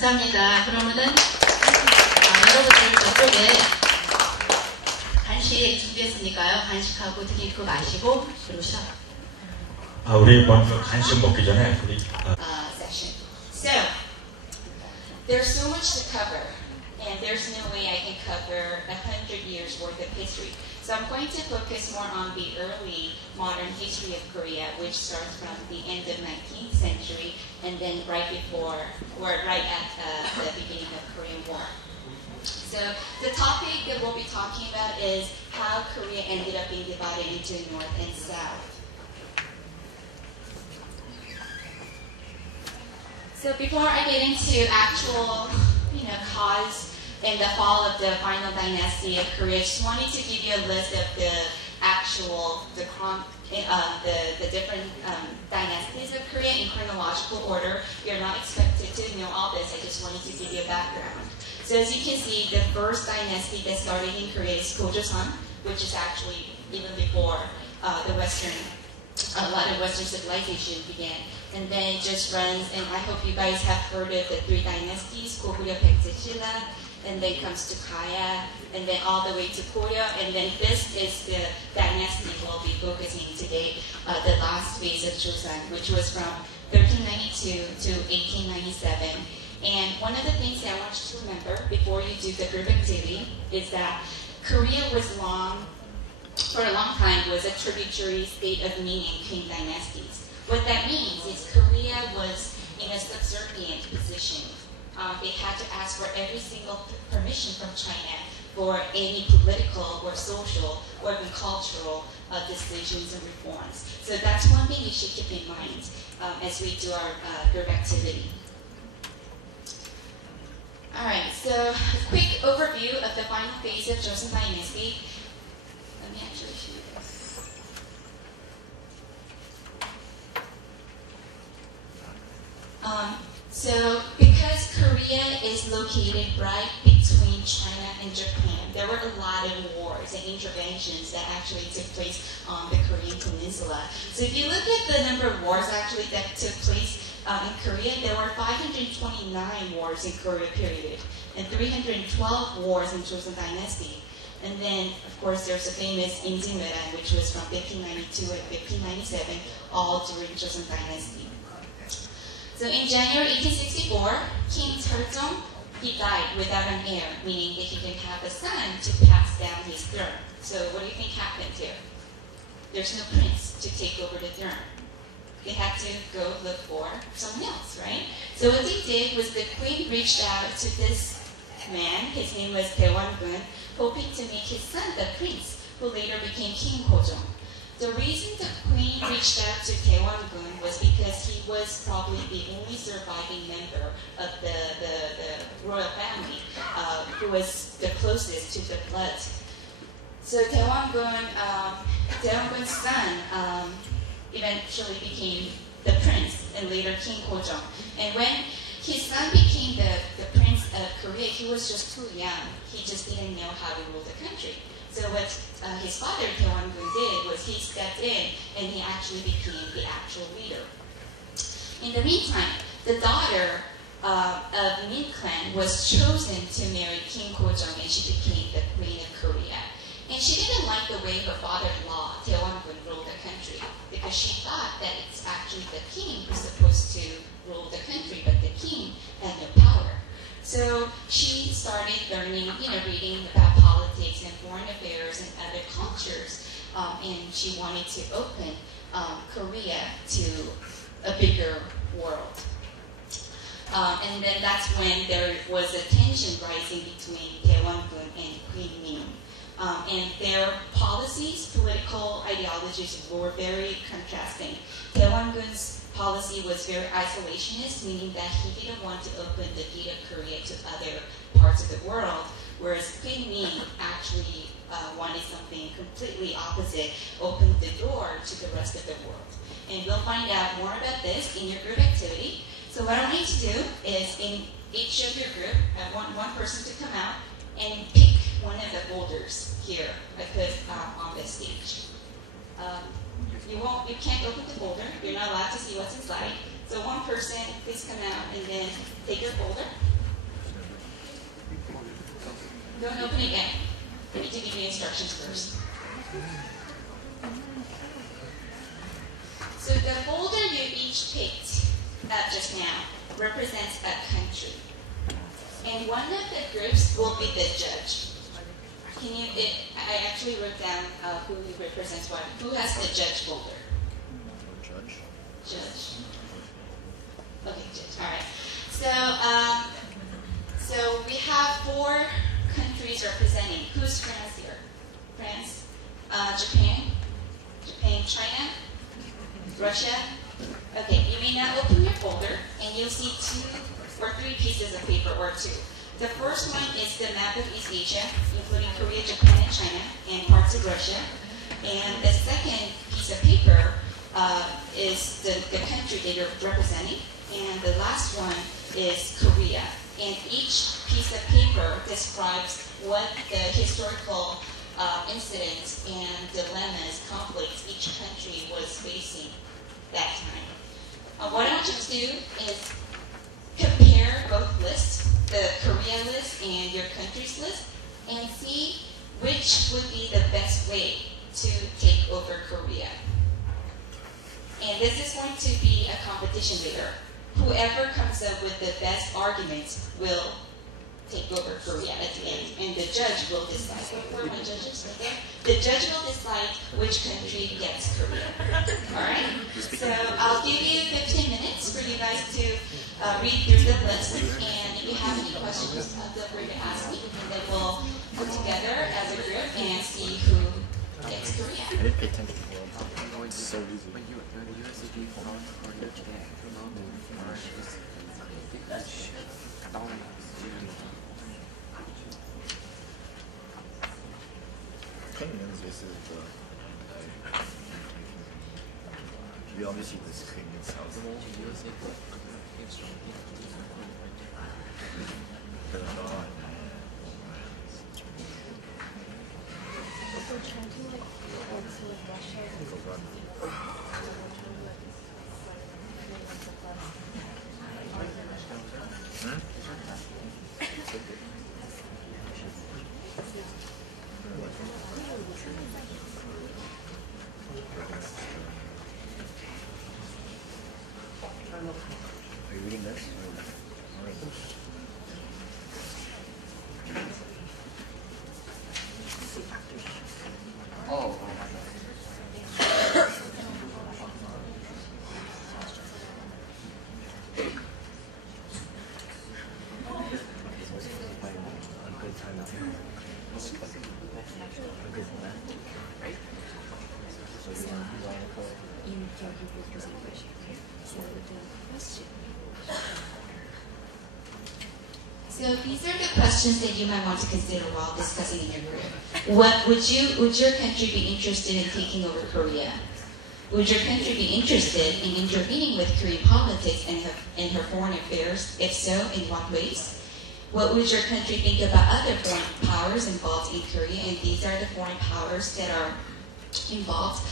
감사합니다. 그러면은 여러분들 저쪽에 간식 준비했으니까요. 간식하고 드링크 마시고 그리고 샤워. 우리 먼저 간식 먹기 전에 우리 Section. So, there's so much to cover, and there's no way I can cover 100 years worth of history. So I'm going to focus more on the early modern history of Korea, which starts from the end of 19th century and then right before, or right at the beginning of Korean War. So the topic that we'll be talking about is how Korea ended up being divided into North and South. So before I get into actual, cause and the fall of the final dynasty of Korea, I just wanted to give you a list of the actual, the different dynasties of Korea in chronological order. You're not expected to know all this. I just wanted to give you a background. So as you can see, the first dynasty that started in Korea is Gojoseon, which is actually even before a lot of Western civilization began. And then it just runs, and I hope you guys have heard of the three dynasties, Goguryeo, Baekje, Silla, and then comes to Kaya, and then all the way to Goryeo, and then this is the dynasty we'll be focusing today, the last phase of Joseon, which was from 1392 to 1897. And one of the things that I want you to remember before you do the group activity is that Korea was for a long time, was a tributary state of Ming and Qing dynasties. What that means is Korea was in a subservient position. They had to ask for every single permission from China for any political or social or even cultural decisions and reforms. So that's one thing you should keep in mind as we do our group activity. Alright, so a quick overview of the final phase of Joseon Dynasty. Let me actually show you this. So because Korea is located right between China and Japan, there were a lot of wars and interventions that actually took place on the Korean peninsula. So if you look at the number of wars actually that took place in Korea, there were 529 wars in Korea period and 312 wars in Joseon Dynasty. And then, of course, there's the famous Imjinmyeon, which was from 1592 and 1597, all during Joseon Dynasty. So in January 1864, King Seojong, he died without an heir, meaning that he didn't have a son to pass down his throne. So what do you think happened here? There's no prince to take over the throne. They had to go look for someone else, right? So what they did was the queen reached out to this man, his name was Daewon-gun, hoping to make his son the prince, who later became King Gojong. The reason the queen reached out to Daewon-gun was because he was probably the only surviving member of the royal family who was the closest to the blood. So Daewon-gun's son eventually became the prince and later King Gojong. And when his son became the prince of Korea, he was just too young. He just didn't know how to rule the country. So what his father, Daewon-gun, did was he stepped in and he actually became the actual leader. In the meantime, the daughter of Min clan was chosen to marry King Gojong, and she became the queen of Korea. And she didn't like the way her father-in-law, Daewon-gun, ruled the country because she thought that it's actually the king who's supposed to rule the country, but the king had no power. So she started learning, reading about politics and foreign affairs and other cultures, and she wanted to open Korea to a bigger world. And then that's when there was a tension rising between Daewon-gun and Queen Min. And their policies, political ideologies were very contrasting. Daewon-gun's policy was very isolationist, meaning that he didn't want to open the gate of Korea to other parts of the world, whereas Queen Min actually wanted something completely opposite, opened the door to the rest of the world. And we'll find out more about this in your group activity. So what I want you to do is in each of your group, I want one person to come out and pick one of the boulders here I put on the stage. You can't open the boulder. You're not allowed to see what's inside. So one person, please come out and then take your boulder. Don't open it yet. I need to give you instructions first. So the folder you each picked up just now represents a country. And one of the groups will be the judge. I actually wrote down who represents what. Who has the judge folder? Judge. Judge. Okay, judge. All right. So we have 4 countries representing. Who's France here? France, Japan, China, Russia. Okay, you may now open your folder and you'll see 2 or 3 pieces of paper, or 2. The first one is the map of East Asia, including Korea, Japan, and China, and parts of Russia. And the second piece of paper is the country that you're representing. And the last one is Korea. And each piece of paper describes what the historical incidents and dilemmas, conflicts each country was facing that time. What I want you to do is compare both lists, the Korea list and your country's list, and see which would be the best way to take over Korea. And this is going to be a competition later. Whoever comes up with the best arguments will take over Korea at the end, and the judge will decide. Where are my judges? Right there? The judge will decide which country gets Korea. All right? So I'll give you 15 minutes for you guys to read through the list, and if you have any questions, feel free to ask me, and then we'll put together as a group and see who gets Korea. I didn't pay attention to the world. It's so easy. We obviously the screen itself. Are you reading this? Oh. So these are the questions that you might want to consider while discussing in your group. Would your country be interested in taking over Korea? Would your country be interested in intervening with Korean politics and her foreign affairs? If so, in what ways? What would your country think about other foreign powers involved in Korea? And these are the foreign powers that are involved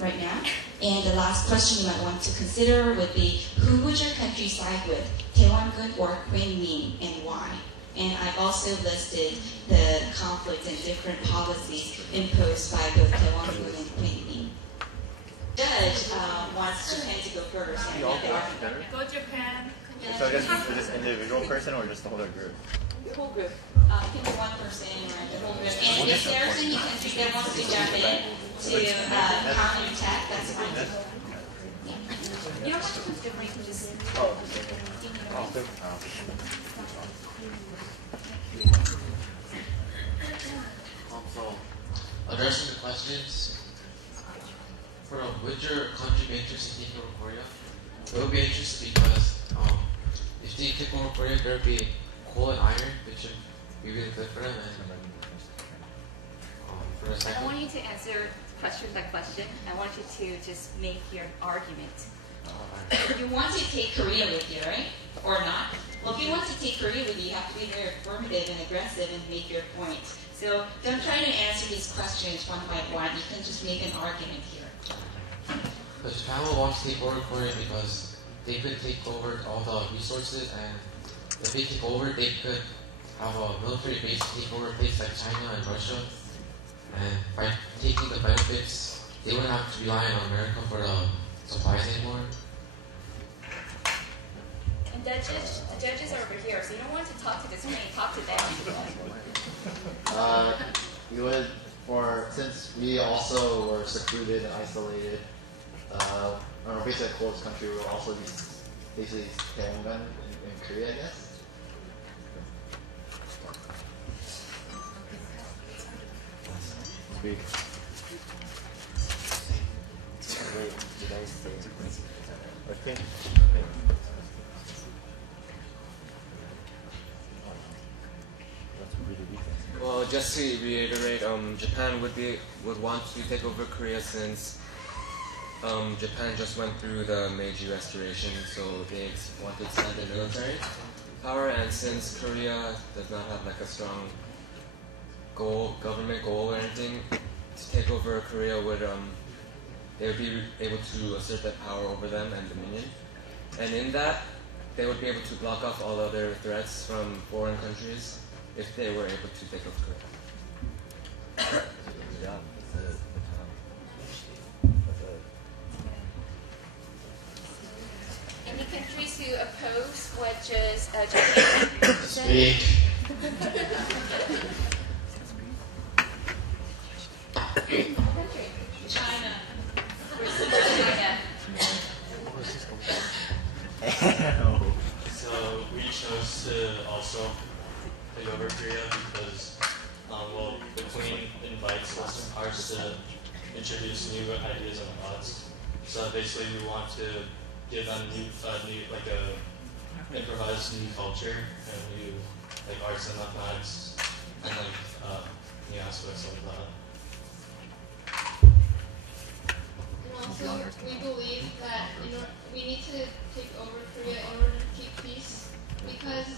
right now. And the last question you might want to consider would be, who would your country side with, Daewon-gun or Queen-Min, and why? And I've also listed the conflicts and different policies imposed by both Daewon-gun and Queen-Min. Judge wants Japan to go first. Go Japan. So I guess for this individual person or just the whole group? The whole group. It can be one person or the whole group. And if there's any country that wants to jump in to counterattack, that's fine. Yeah. You don't have to put different, you can just... So, addressing the questions, would your country be interested in taking over Korea? It would be interesting because if they take over Korea, there would be coal and iron, which would be really good for them. And for the second, I want you to answer question by question. I want you to just make your argument. You want to take Korea with you, right? Or not? Well, if you want to take Korea with you, you have to be very affirmative and aggressive and make your point. So don't try to answer these questions one by one. You can just make an argument here. but Japan will want to take over Korea because they could take over all the resources, and if they take over, they could have a military base take over a place like China and Russia, and by taking the benefits, they wouldn't have to rely on America for the supplies anymore. And the judges are over here, so you don't want to talk to this man, talk to them. We would, since we also were secluded and isolated, or basically a closed country, we would also be basically staying them in Korea, I guess. Speak. Wait, did I say okay? Well, just to reiterate, Japan would want to take over Korea since Japan just went through the Meiji Restoration, so they want to extend their military power. And since Korea does not have like a strong government goal or anything, to take over Korea they would be able to assert their power over them and dominion. And in that, they would be able to block off all other threats from foreign countries if they were able to take over Korea. Any countries who oppose what just Japan said? Speak. China. China. So we chose to also take over Korea because, the Queen invites Western powers to introduce new ideas and thoughts. So basically, we want to give them improvised new culture and new arts and mathematics and new aspects of that. And also, we believe that we need to take over Korea in order to keep peace, because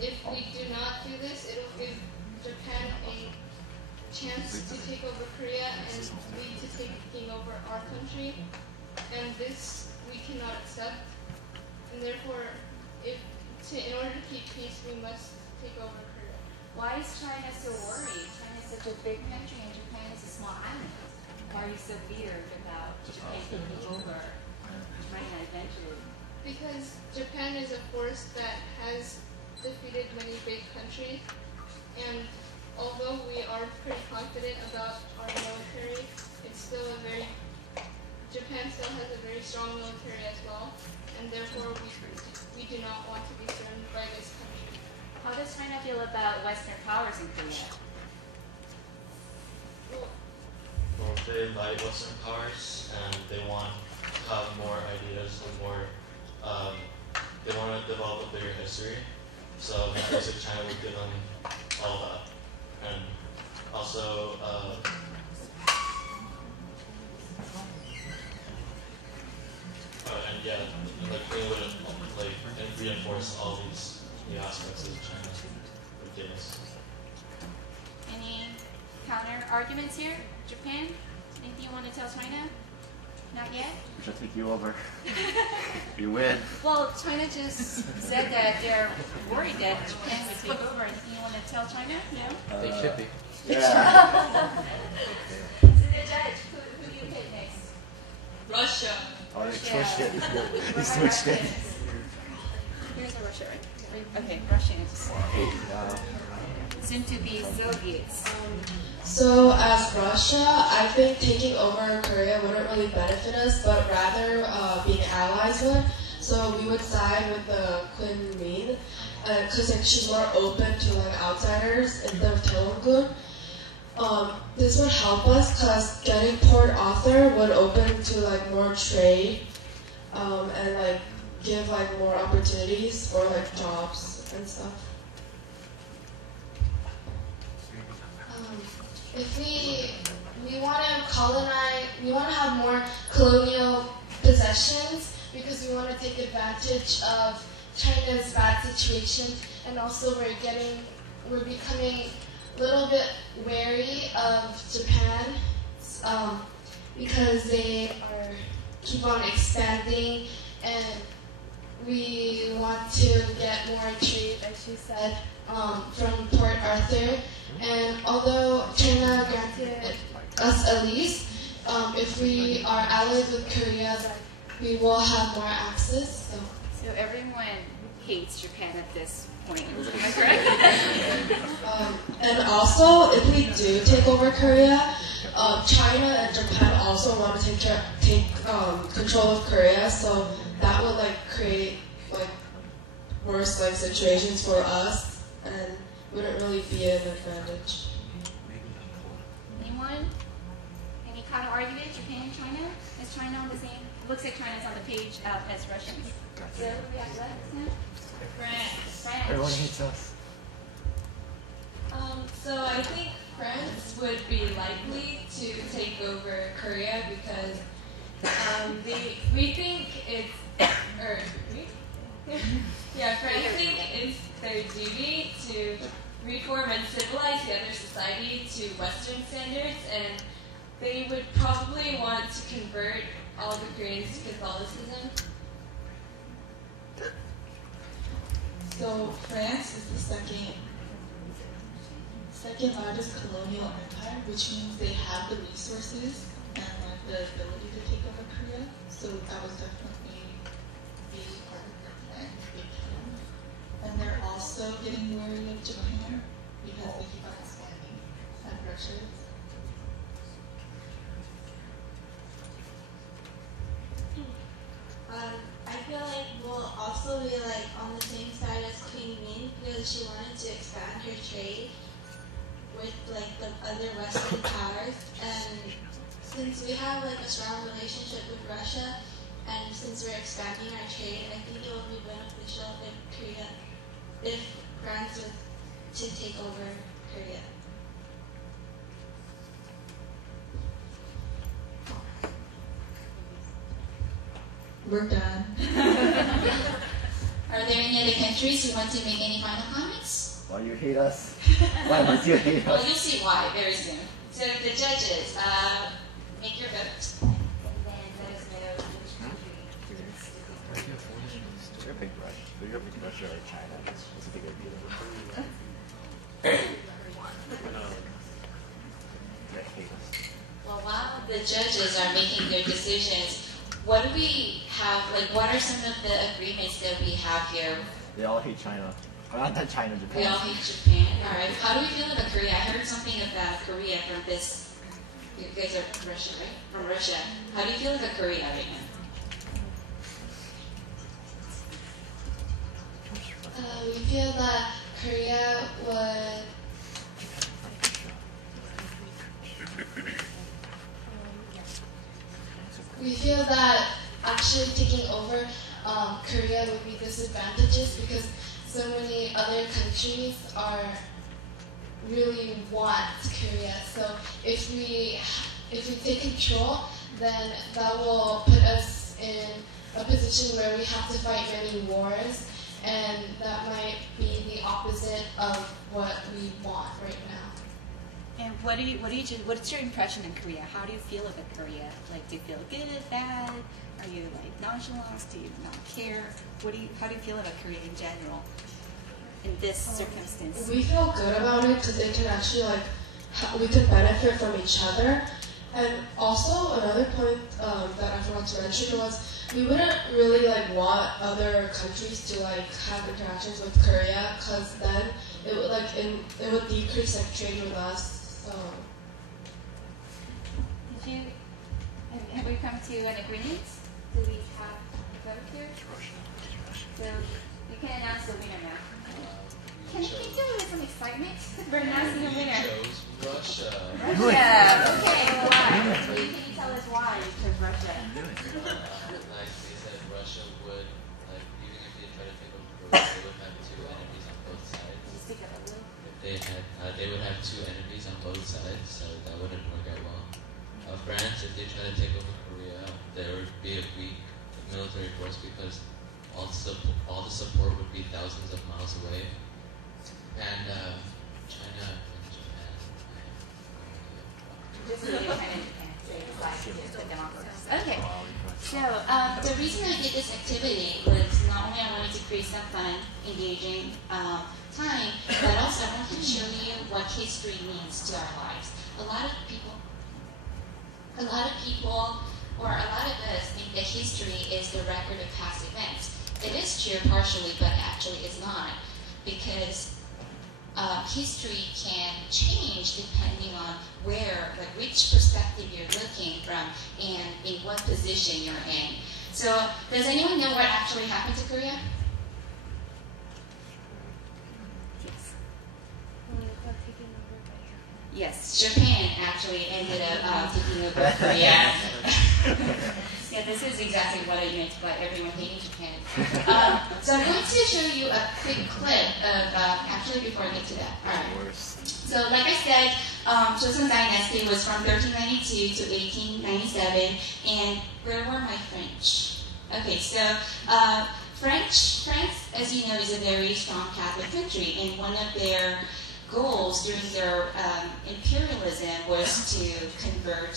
if we do not do this, it will give Japan a chance to take over Korea and lead to taking over our country, and this we cannot accept. And therefore, in order to keep peace, we must take over Korea. Why is China so worried? China is such a big country and Japan is a small island. Why are you so feared about Japan taking over China eventually? Because Japan is a force that has defeated many big countries, and although we are pretty confident about our military, Japan still has a very strong military as well, and therefore we do not want to be threatened by this country. How does China feel about Western powers in Korea? Well, they invite Western powers and they want to have more ideas and more, they want to develop a bigger history. So basically China would give them all that. And also, Korea would reinforce all these new aspects of China would give us. Any counter arguments here? Japan? Anything you want to tell China? Not yet? We shall take you over. You win. Well, China just said that they're worried that Japan would take over. Anything you want to tell China? No? They should be. Yeah. So the judge, who do you pick next? Russia. Oh, they switched it. He switched it. Here's the Russia, right? Okay, Russians. Soon to be Soviets. So as Russia, I think taking over Korea wouldn't really benefit us, but rather being allies would. So we would side with the Queen Min, because she's more open to outsiders instead of Taewon-gun. This would help us because getting Port Arthur would open to more trade and give more opportunities for jobs and stuff. If we want to colonize, we want to have more colonial possessions because we want to take advantage of China's bad situation, and also we're becoming a little bit wary of Japan because they keep on expanding, and we want to get more trade, as you said, from Port Arthur. And although China granted us a lease, if we are allied with Korea, then we will have more access. So everyone hates Japan at this point. Am I correct? And also, if we do take over Korea, China and Japan also want to take control of Korea, so that would like create like worse like situations for us, and wouldn't really be an advantage. Anyone? Any kind of argument? Japan, China? Is China on the same? Looks like China's on the page as Russians. So we have left now? France. Everyone hates us. So I think France would be likely to take over Korea because we think it's France think it's their duty to reform and civilize the other society to Western standards, and they would probably want to convert all the Koreans to Catholicism. So France is the second largest colonial empire, which means they have the resources and like the ability to take over Korea. So that was definitely a part of their plan, big plan. And they're also getting wary of Japan because they keep on expanding, and Russia is. I feel like we'll also be like on the same side as Queen Min because she wanted to expand her trade with like the other Western powers, and since we have like a strong relationship with Russia, and since we're expanding our trade, I think it will be beneficial if France was to take over Korea. We're done. Are there any other countries who want to make any final comments? Why you hate us? Why must you hate Well, us? you'll see why very soon. So the judges, make your vote. And then let us know which country. You're a big Russia. You're a big Russia or China. What's a bigger deal? They hate us. Well, while the judges are making their decisions, what do we have, like what are some of the agreements that we have here? They all hate China. Or not China, Japan. We all hate Japan. All right. How do we feel about Korea? I heard something about Korea from this. You guys are from Russia, right? From Russia. How do you feel about Korea right now? We feel that Korea would we feel that actually taking over Korea would be disadvantageous because so many other countries are really want Korea. So if we take control, then that will put us in a position where we have to fight many wars, and that might be the opposite of what we want right now. And what's your impression in Korea? How do you feel about Korea? Like, do you feel good, bad? Are you like nonchalant? Do you not care? How do you feel about Korea in general in this circumstance? We feel good about it because it can actually we can benefit from each other. And also another point that I forgot to mention was we wouldn't really want other countries to have interactions with Korea because then it would it would decrease trade with us. So. Have we come to an agreement? Do we have a vote here? So we can announce the winner now. Can you do it with some excitement? We're announcing a winner. Russia. Russia. Okay, why? Can you tell us why you chose Russia? Like they said, Russia would, even if they try to take over Korea, they would have two enemies on both sides. If they would have two enemies on both sides, so that wouldn't work out well. France, if they try to take over Korea, there would be a weak military force because all the support would be thousands of miles away. And China and Japan. This is China and Japan. So you decided to put them on first. Okay. So the reason I did this activity was not only create some fun, engaging time, but also I want to show you what history means to our lives. A lot of people, or a lot of us think that history is the record of past events. It is true partially, but actually it's not, because history can change depending on where, like which perspective you're looking from and in what position you're in. So, does anyone know what actually happened to Korea? Yes, Japan actually ended up taking over Korea. Yeah, this is exactly what I meant by everyone hating Japan. So I'm going to show you a quick clip of, actually before I get to that. Alright. So like I said, Joseon Dynasty was from 1392 to 1897, and where were my French? Okay, so France, as you know, is a very strong Catholic country, and one of their goals during their imperialism was to convert,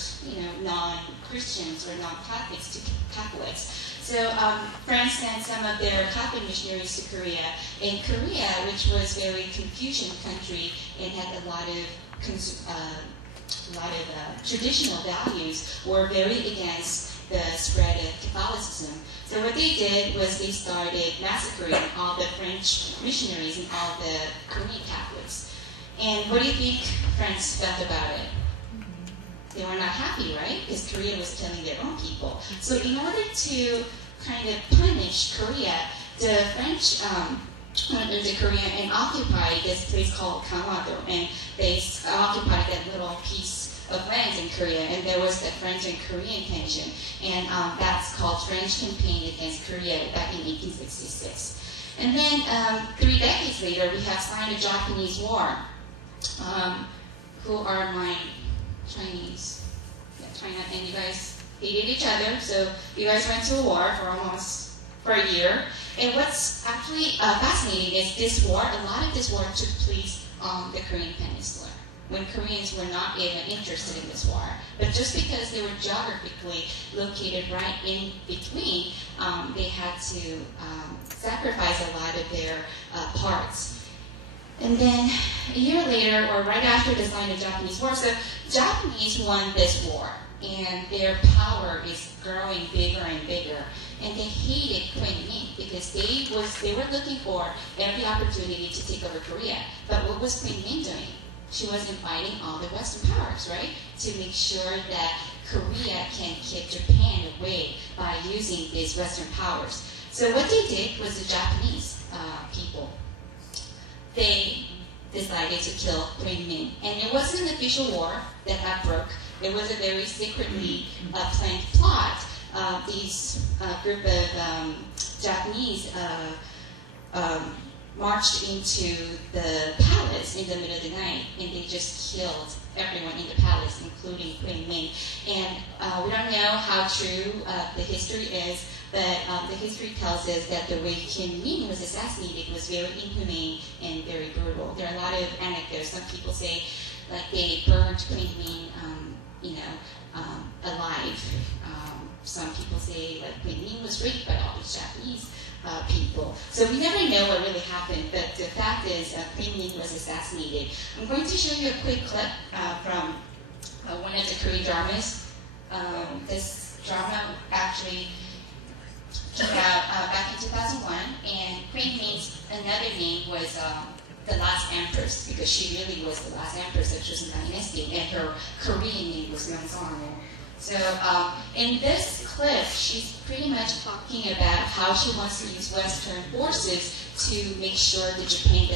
non-Christians or non-Catholics to Catholics. So France sent some of their Catholic missionaries to Korea. And Korea, which was a very Confucian country and had a lot of traditional values, were very against the spread of Catholicism. So what they did was they started massacring all the French missionaries and all the Korean Catholics. And what do you think France felt about it? They were not happy, right? Because Korea was killing their own people. So in order to kind of punish Korea, the French went into Korea and occupied this place called Gangwon-do, and they occupied that little piece of land in Korea, and there was the French and Korean tension, and that's called French Campaign Against Korea back in 1866. And then 3 decades later, we have signed a Japanese war. Who are my Chinese? Yeah, China, and you guys hated each other, so you guys went to war for a year. And what's actually fascinating is this war, a lot of this war took place on the Korean Peninsula, when Koreans were not even interested in this war. But just because they were geographically located right in between, they had to sacrifice a lot of their parts. And then a year later, or right after the sign of Japanese war, so Japanese won this war, and their power is growing bigger and bigger. And they hated Queen Min because they were looking for every opportunity to take over Korea. But what was Queen Min doing? She was inviting all the Western powers, right, to make sure that Korea can kick Japan away by using these Western powers. So what they did was the Japanese people, they decided to kill Queen Min. And it wasn't an official war that broke. It was a very secretly planned plot. These group of Japanese marched into the palace in the middle of the night, and they just killed everyone in the palace, including Queen Min. And we don't know how true the history is, but the history tells us that the way Queen Min was assassinated was very inhumane and very brutal. There are a lot of anecdotes. Some people say, like, they burned Queen Min, alive. Some people say, like, Queen Min was raped by all these Japanese people. So we never know what really happened, but the fact is Queen Min was assassinated. I'm going to show you a quick clip from one of the Korean dramas. This drama actually came out back in 2001, and Queen Min's another name was the last empress, because she really was the last empress of Joseon Dynasty, and her Korean name was Myeongseong. So in this clip, she's pretty much talking about how she wants to use Western forces to make sure that Japan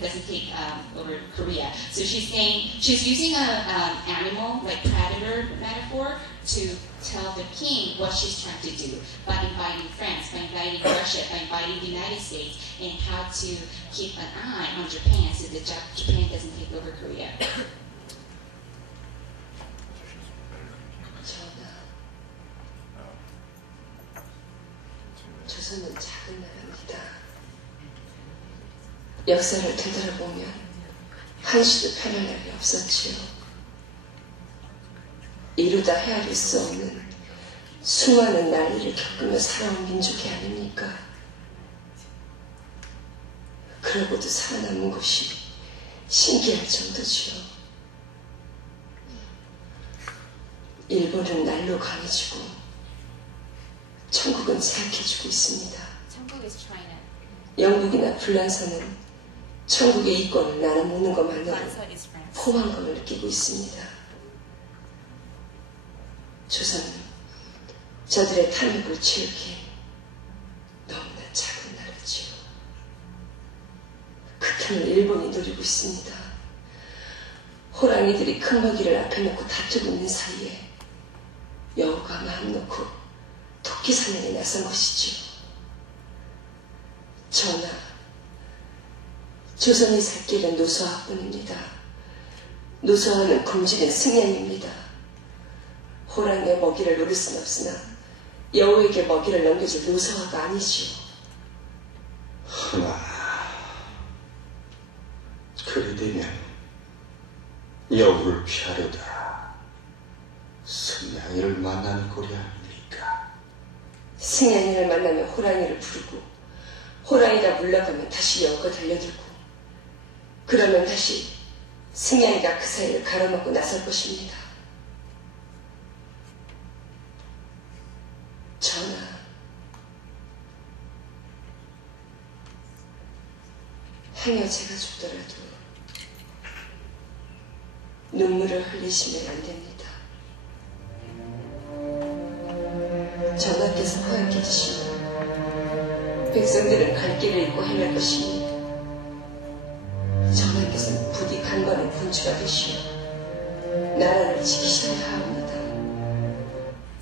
doesn't take over Korea. So she's saying, she's using an animal, like predator metaphor, to tell the king what she's trying to do by inviting France, by inviting Russia, by inviting the United States, and how to keep an eye on Japan so that Japan doesn't take over Korea. 조선은 작은 나라입니다. 역사를 되돌아보면 한시도 편할 날이 없었지요. 이루다 헤아릴 수 없는 수많은 난리를 겪으며 살아온 민족이 아닙니까? 그러고도 살아남은 것이 신기할 정도지요. 일본은 날로 강해지고 천국은 사악해지고 있습니다. Chungkuk is China. 영국이나 불란서는 천국의 이권을 나눠먹는 것만으로 Lanzhou is France. 포만감을 느끼고 있습니다. 조선은 저들의 탐욕을 채우기에 너무나 작은 나라지요. 그 틈을 일본이 노리고 있습니다. 호랑이들이 큰 먹이를 앞에 놓고 다투고 있는 사이에 여우가 마음 놓고 토끼 사냥에 나선 것이지요. 전하, 조선의 살 길은 노소하뿐입니다. 노소하는 굶주린 승냥입니다. 호랑이의 먹이를 노릴 수는 없으나 여우에게 먹이를 넘겨줄 노소하가 아니지요. 하나, 그리 되면 여우를 피하려다 승냥이를 만나는 꼴이 아닙니까? 승냥이를 만나면 호랑이를 부르고 호랑이가 물러가면 다시 여우가 달려들고 그러면 다시 승냥이가 그 사이를 가로막고 나설 것입니다. 전하, 행여 제가 죽더라도 눈물을 흘리시면 안 됩니다. 전하께서 허약해지시면 백성들은 갈 길을 잃고 헤맬 것입니다. 전하께서는 부디 강건한 군주가 되시어 나라를 지키셔야 합니다.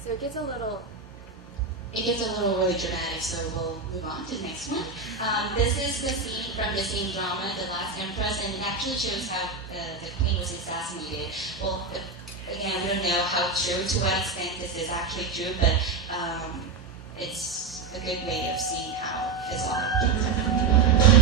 So it gets a little really dramatic, so we'll move on to the next one. This is the scene from the same drama, The Last Empress, and it actually shows how the queen was assassinated. Well, again, we don't know how true, to what extent this is actually true, but it's a good way of seeing how this all happened.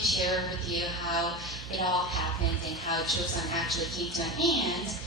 Share with you how it all happened and how Chosun actually came to an end.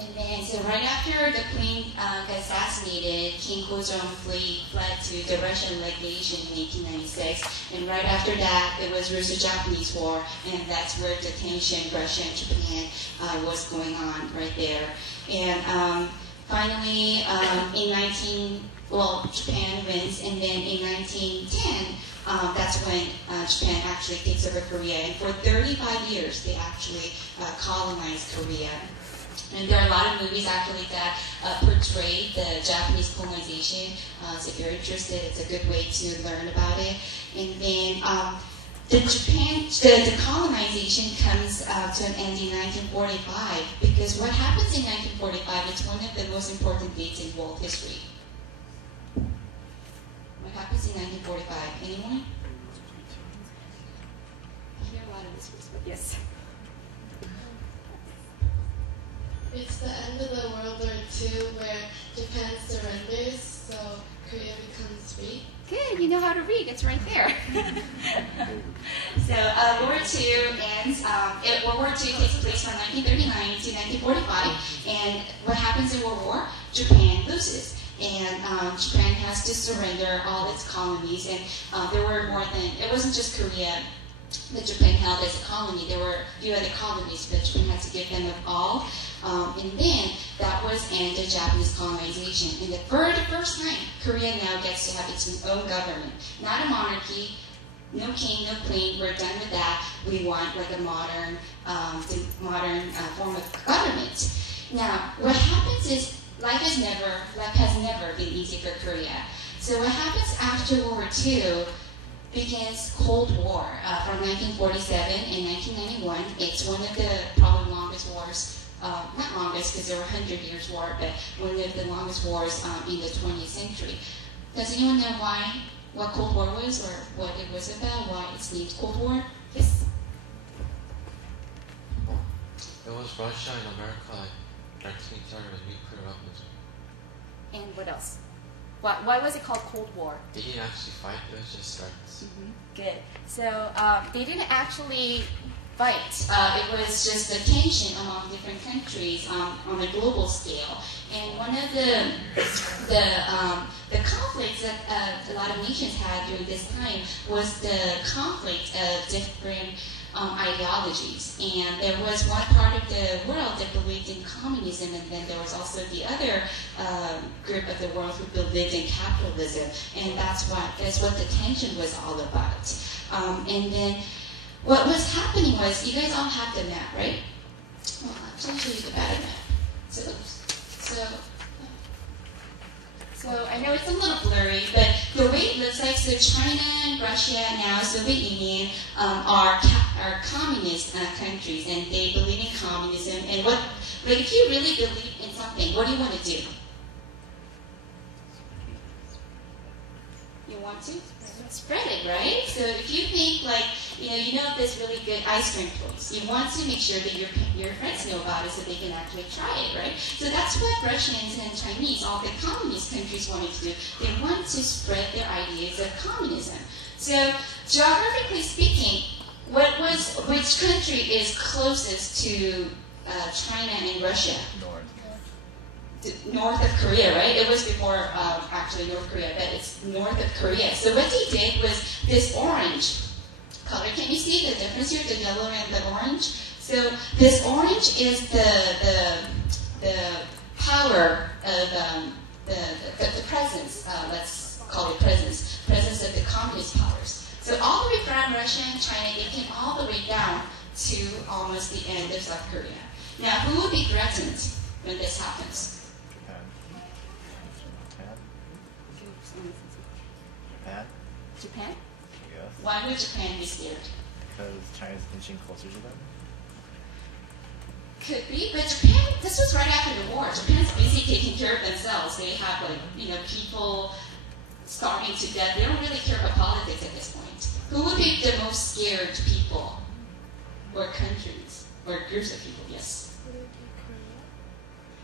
And then, so right after the queen got assassinated, King Gojong fled to the Russian legation in 1896. And right after that, it was Russo-Japanese War, and that's where the tension, Russia and Japan, was going on right there. And finally, Japan wins, and then in 1910, that's when Japan actually takes over Korea. And for 35 years, they actually colonized Korea. And there are a lot of movies actually that portray the Japanese colonization. So if you're interested, it's a good way to learn about it. And then the colonization comes to an end in 1945, because what happens in 1945 is one of the most important dates in world history. What happens in 1945? Anyone? I hear a lot of whispers, but yes. you know how to read. It's right there. So World War II ends. World War II takes place from 1939 to 1945, and what happens in World War? Japan loses, and Japan has to surrender all its colonies. And there were more than, it wasn't just Korea that Japan held as a colony. There were a few other colonies, but Japan had to give them all. And then that was end of Japanese colonization. And for the first time, Korea now gets to have its own government, not a monarchy. No king, no queen. We're done with that. We want like a modern form of government. Now, what happens is life has never been easy for Korea. So what happens after World War II begins Cold War from 1947 and 1991. It's one of the probably longest wars. Not longest because there were 100 years war, but one of the longest wars in the 20th century. Does anyone know what Cold War was, or what it was about, why it's named Cold War? Yes? It was Russia and America fighting each other with nuclear weapons. And what else? Why was it called Cold War? They didn't actually fight, it was just threats. Good. So they didn't actually fight. It was just a tension among different countries on a global scale. And one of the conflicts that a lot of nations had during this time was the conflict of different ideologies. And there was one part of the world that believed in communism, and then there was also the other group of the world who believed in capitalism. And that's what the tension was all about. And then what was happening was, you guys all have the map, right? Well, I'll show you the better map. So I know it's a little blurry, but the way it looks like, so China and Russia now, Soviet Union, are communist countries, and they believe in communism. And but if you really believe in something, what do you want to do? You want to spread it, right? So if you think like, you know this really good ice cream place, you want to make sure that your friends know about it so they can actually try it, right? So that's what Russians and Chinese, all the communist countries wanted to do. They want to spread their ideas of communism. So geographically speaking, which country is closest to China and Russia? North of Korea, right? It was before actually North Korea, but it's north of Korea. So what they did was this orange color. Can you see the difference here, the yellow and the orange? So this orange is the power of the presence. Let's call it presence of the communist powers. So all the way from Russia and China, they came all the way down to almost the end of South Korea. Now, who will be threatened when this happens? Japan? Yes. Why would Japan be scared? Because China's inching closer to them. Could be, but Japan, this was right after the war. Japan's busy taking care of themselves. They have people starving to death. They don't really care about politics at this point. Who would be the most scared people? Or countries? Or groups of people? Yes.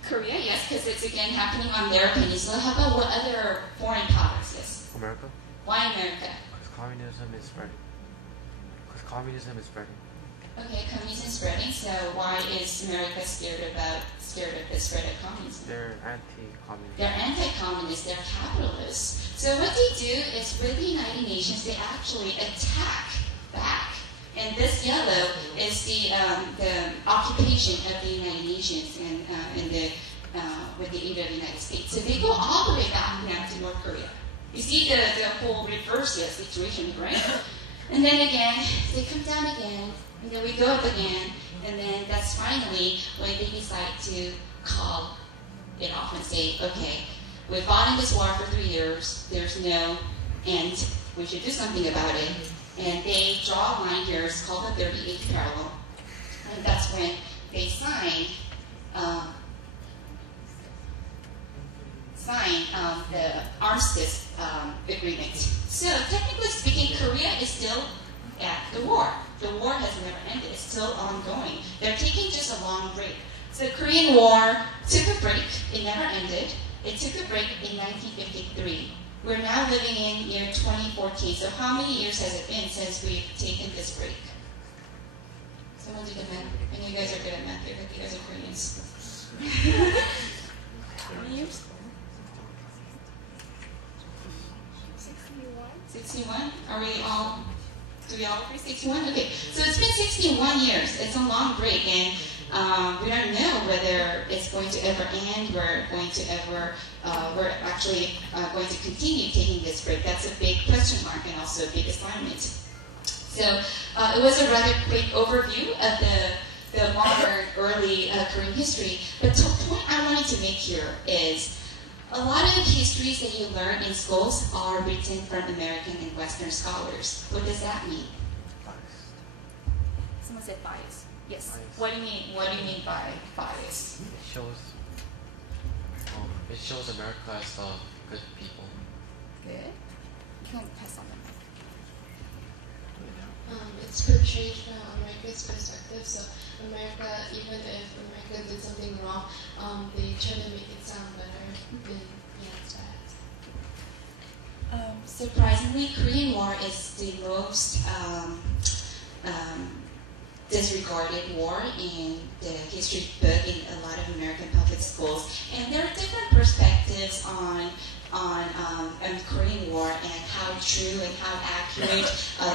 Korea, yes, because it's again happening on their peninsula. How about what other foreign powers? Yes. America? Why America? Because communism is spreading. Okay, communism is spreading. So why is America scared of the spread of communism? They're anti-communist. They're anti-communist. They're capitalists. So what they do is, with the United Nations, they actually attack back. And this yellow is the occupation of the United Nations with the aid of the United States. So they go all the way back now to North Korea. You see the whole reverse situation, right? And then again, they come down again, and then we go up again, and then that's finally when they decide to call it off and say, okay, we fought in this war for 3 years, there's no end, we should do something about it. And they draw a line here, it's called the 38th parallel, and that's when they sign the armistice agreement. So technically speaking, Korea is still at the war. The war has never ended. It's still ongoing. They're taking just a long break. So the Korean War took a break. It never ended. It took a break in 1953. We're now living in year 2014. So how many years has it been since we've taken this break? Someone do the math. I know you guys are good at math here, but you guys are Koreans. How many years? 61? Are we all, do we all agree 61? Okay, so it's been 61 years. It's a long break, and we don't know whether it's going to ever end. We're actually going to continue taking this break. That's a big question mark and also a big assignment. So it was a rather quick overview of the modern early Korean history. But the point I wanted to make here is a lot of histories that you learn in schools are written from American and Western scholars. What does that mean? Someone said bias. Yes. Bias. What do you mean? What do you mean by bias? It shows America as good people. Good. You can pass on the mic. It's portrayed from America's perspective. So America, even if America did something wrong, they try to make it sound better than it's bad. Surprisingly, Korean War is the most disregarded war in the history book in a lot of American public schools, and there are different perspectives on Korean War and how true and how accurate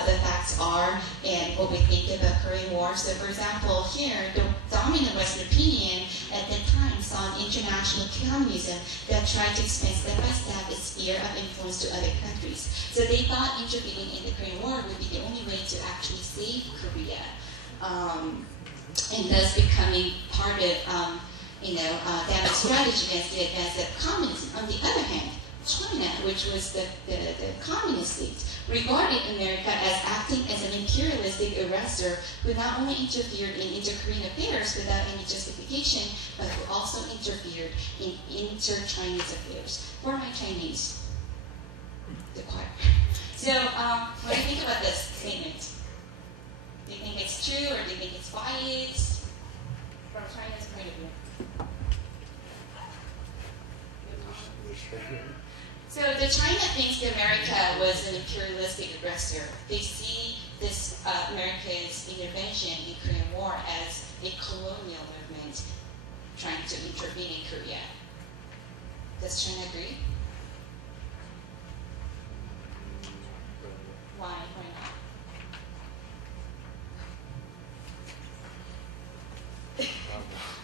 the facts are and what we think about Korean War. So, for example, here the dominant Western opinion at the time saw an international communism that tried to expand step by step its sphere of influence to other countries. So they thought intervening in the Korean War would be the only way to actually save Korea. And thus becoming part of, that strategy against the advance of communism. On the other hand, China, which was the communist state, regarded America as acting as an imperialistic aggressor who not only interfered in inter-Korean affairs without any justification, but who also interfered in inter-Chinese affairs. For my Chinese, the choir. So, what do you think about this statement? Do you think it's true or do you think it's biased? From China's point of view. So the China thinks that America was an imperialistic aggressor. They see this America's intervention in Korean War as a colonial movement trying to intervene in Korea. Does China agree? Why? Why not?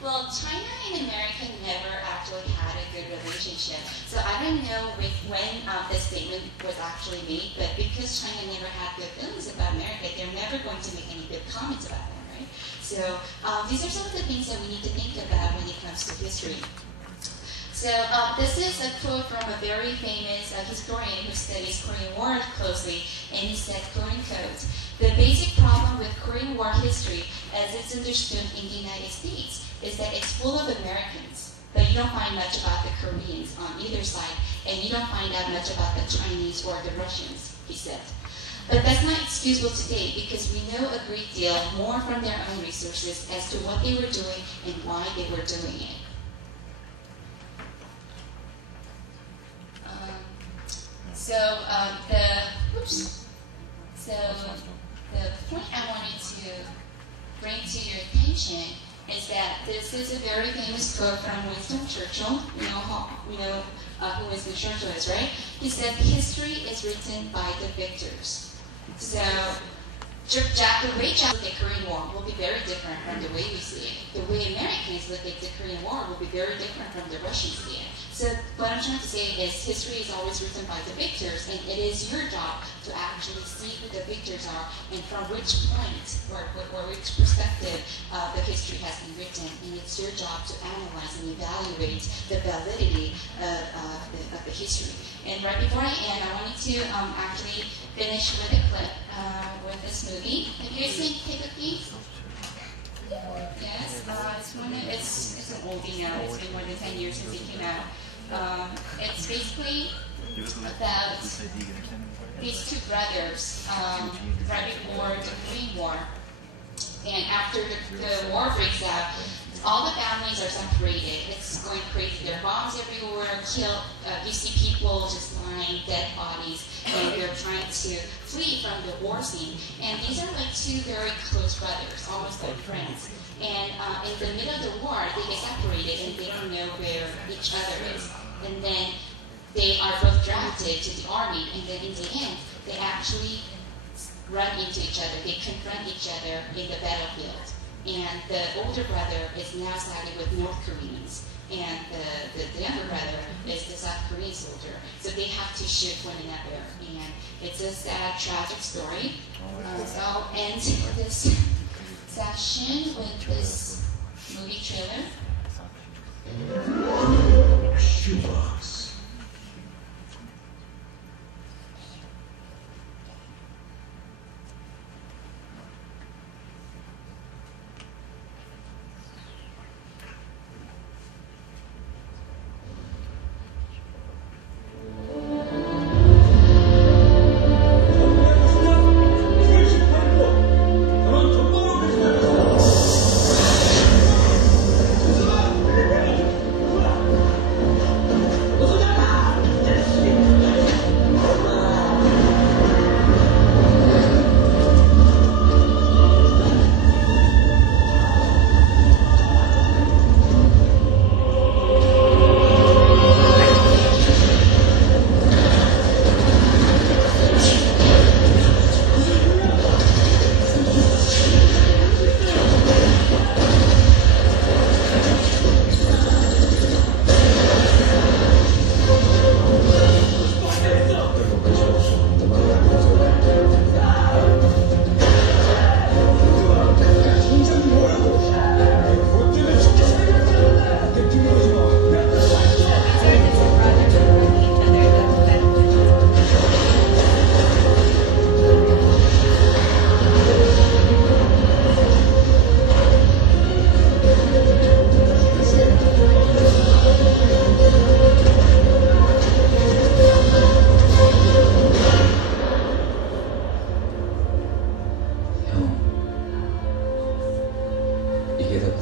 Well, China and America never actually had a good relationship. So I don't know when this statement was actually made, but because China never had good feelings about America, they're never going to make any good comments about them, right? So these are some of the things that we need to think about when it comes to history. So this is a quote from a very famous historian who studies Korean War closely, and he said, quoting quote, "The basic problem with Korean War history, as it's understood in the United States, is that it's full of Americans, but you don't find much about the Koreans on either side, and you don't find out much about the Chinese or the Russians," he said. But that's not excusable today because we know a great deal more from their own resources as to what they were doing and why they were doing it. The point I wanted to bring to your attention is that this is a very famous quote from Winston Churchill. We know who Winston Churchill is, right? He said, "History is written by the victors." So the way Japanese look at Korean War will be very different from the way we see it. The way Americans look at the Korean War will be very different from the Russians see it. So what I'm trying to say is history is always written by the victors, and it is your job to actually see who the victors are and from which point or which perspective the history has been written. And it's your job to analyze and evaluate the validity of the history. And right before I end, I wanted to actually finish with a clip with this movie. Have you guys seen Take a Peek? Yes, it's an oldie now. It's been more than 10 years since it came out. It's basically about these two brothers right before the Korean War. And after the war breaks out, all the families are separated. It's going crazy. There are bombs everywhere, you see people just lying, dead bodies, and they're trying to flee from the war scene. And these are like two very close brothers, almost like friends. And in the middle of the war, they get separated and they don't know where each other is. And then they are both drafted to the army, and then in the end, they actually run into each other. They confront each other in the battlefield. And the older brother is now siding with North Koreans, and the younger brother is the South Korean soldier. So they have to shoot one another, and it's a sad, tragic story. So I'll end this session with this movie trailer. Shoebox.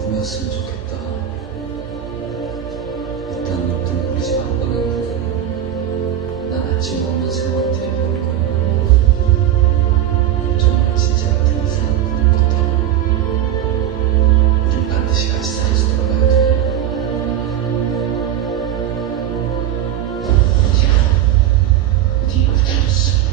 꿈이었으면 좋겠다. 일단 너는 우리 집 안 가고 난 아침 오면서 너한테 볼 거야. 정말 진짜 같은 이상 꿈을 꿨다고. 우린 반드시 같이 살아서 돌아가야 돼. 야, 네가 들었어.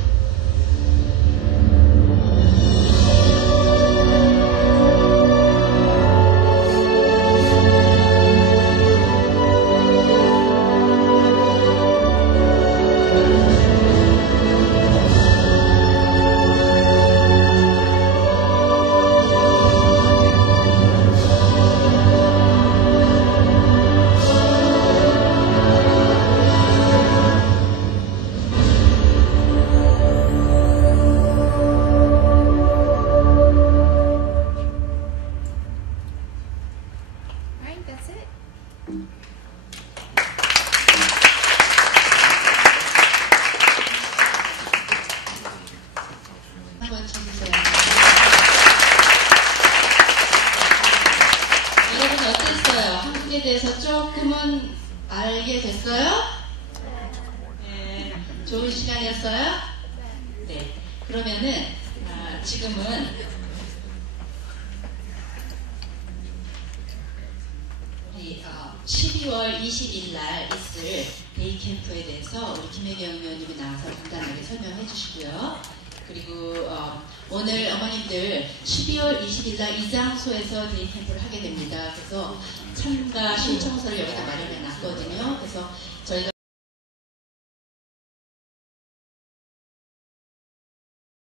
한번 쳐주세요. 여러분 어땠어요? 한국에 대해서 조금은 알게 됐어요? 네. 좋은 시간이었어요? 네. 그러면은 지금은 우리 12월 20일 날 있을 데이 캠프에 대해서 우리 김혜경 의원님이 나와서 간단하게 설명해 주시고요. 그리고 오늘 어머님들 12월 20일 날 이 장소에서 데이 캠프를 하게 됩니다. 그래서 참가 신청서를 여기다 마련해 놨거든요. 그래서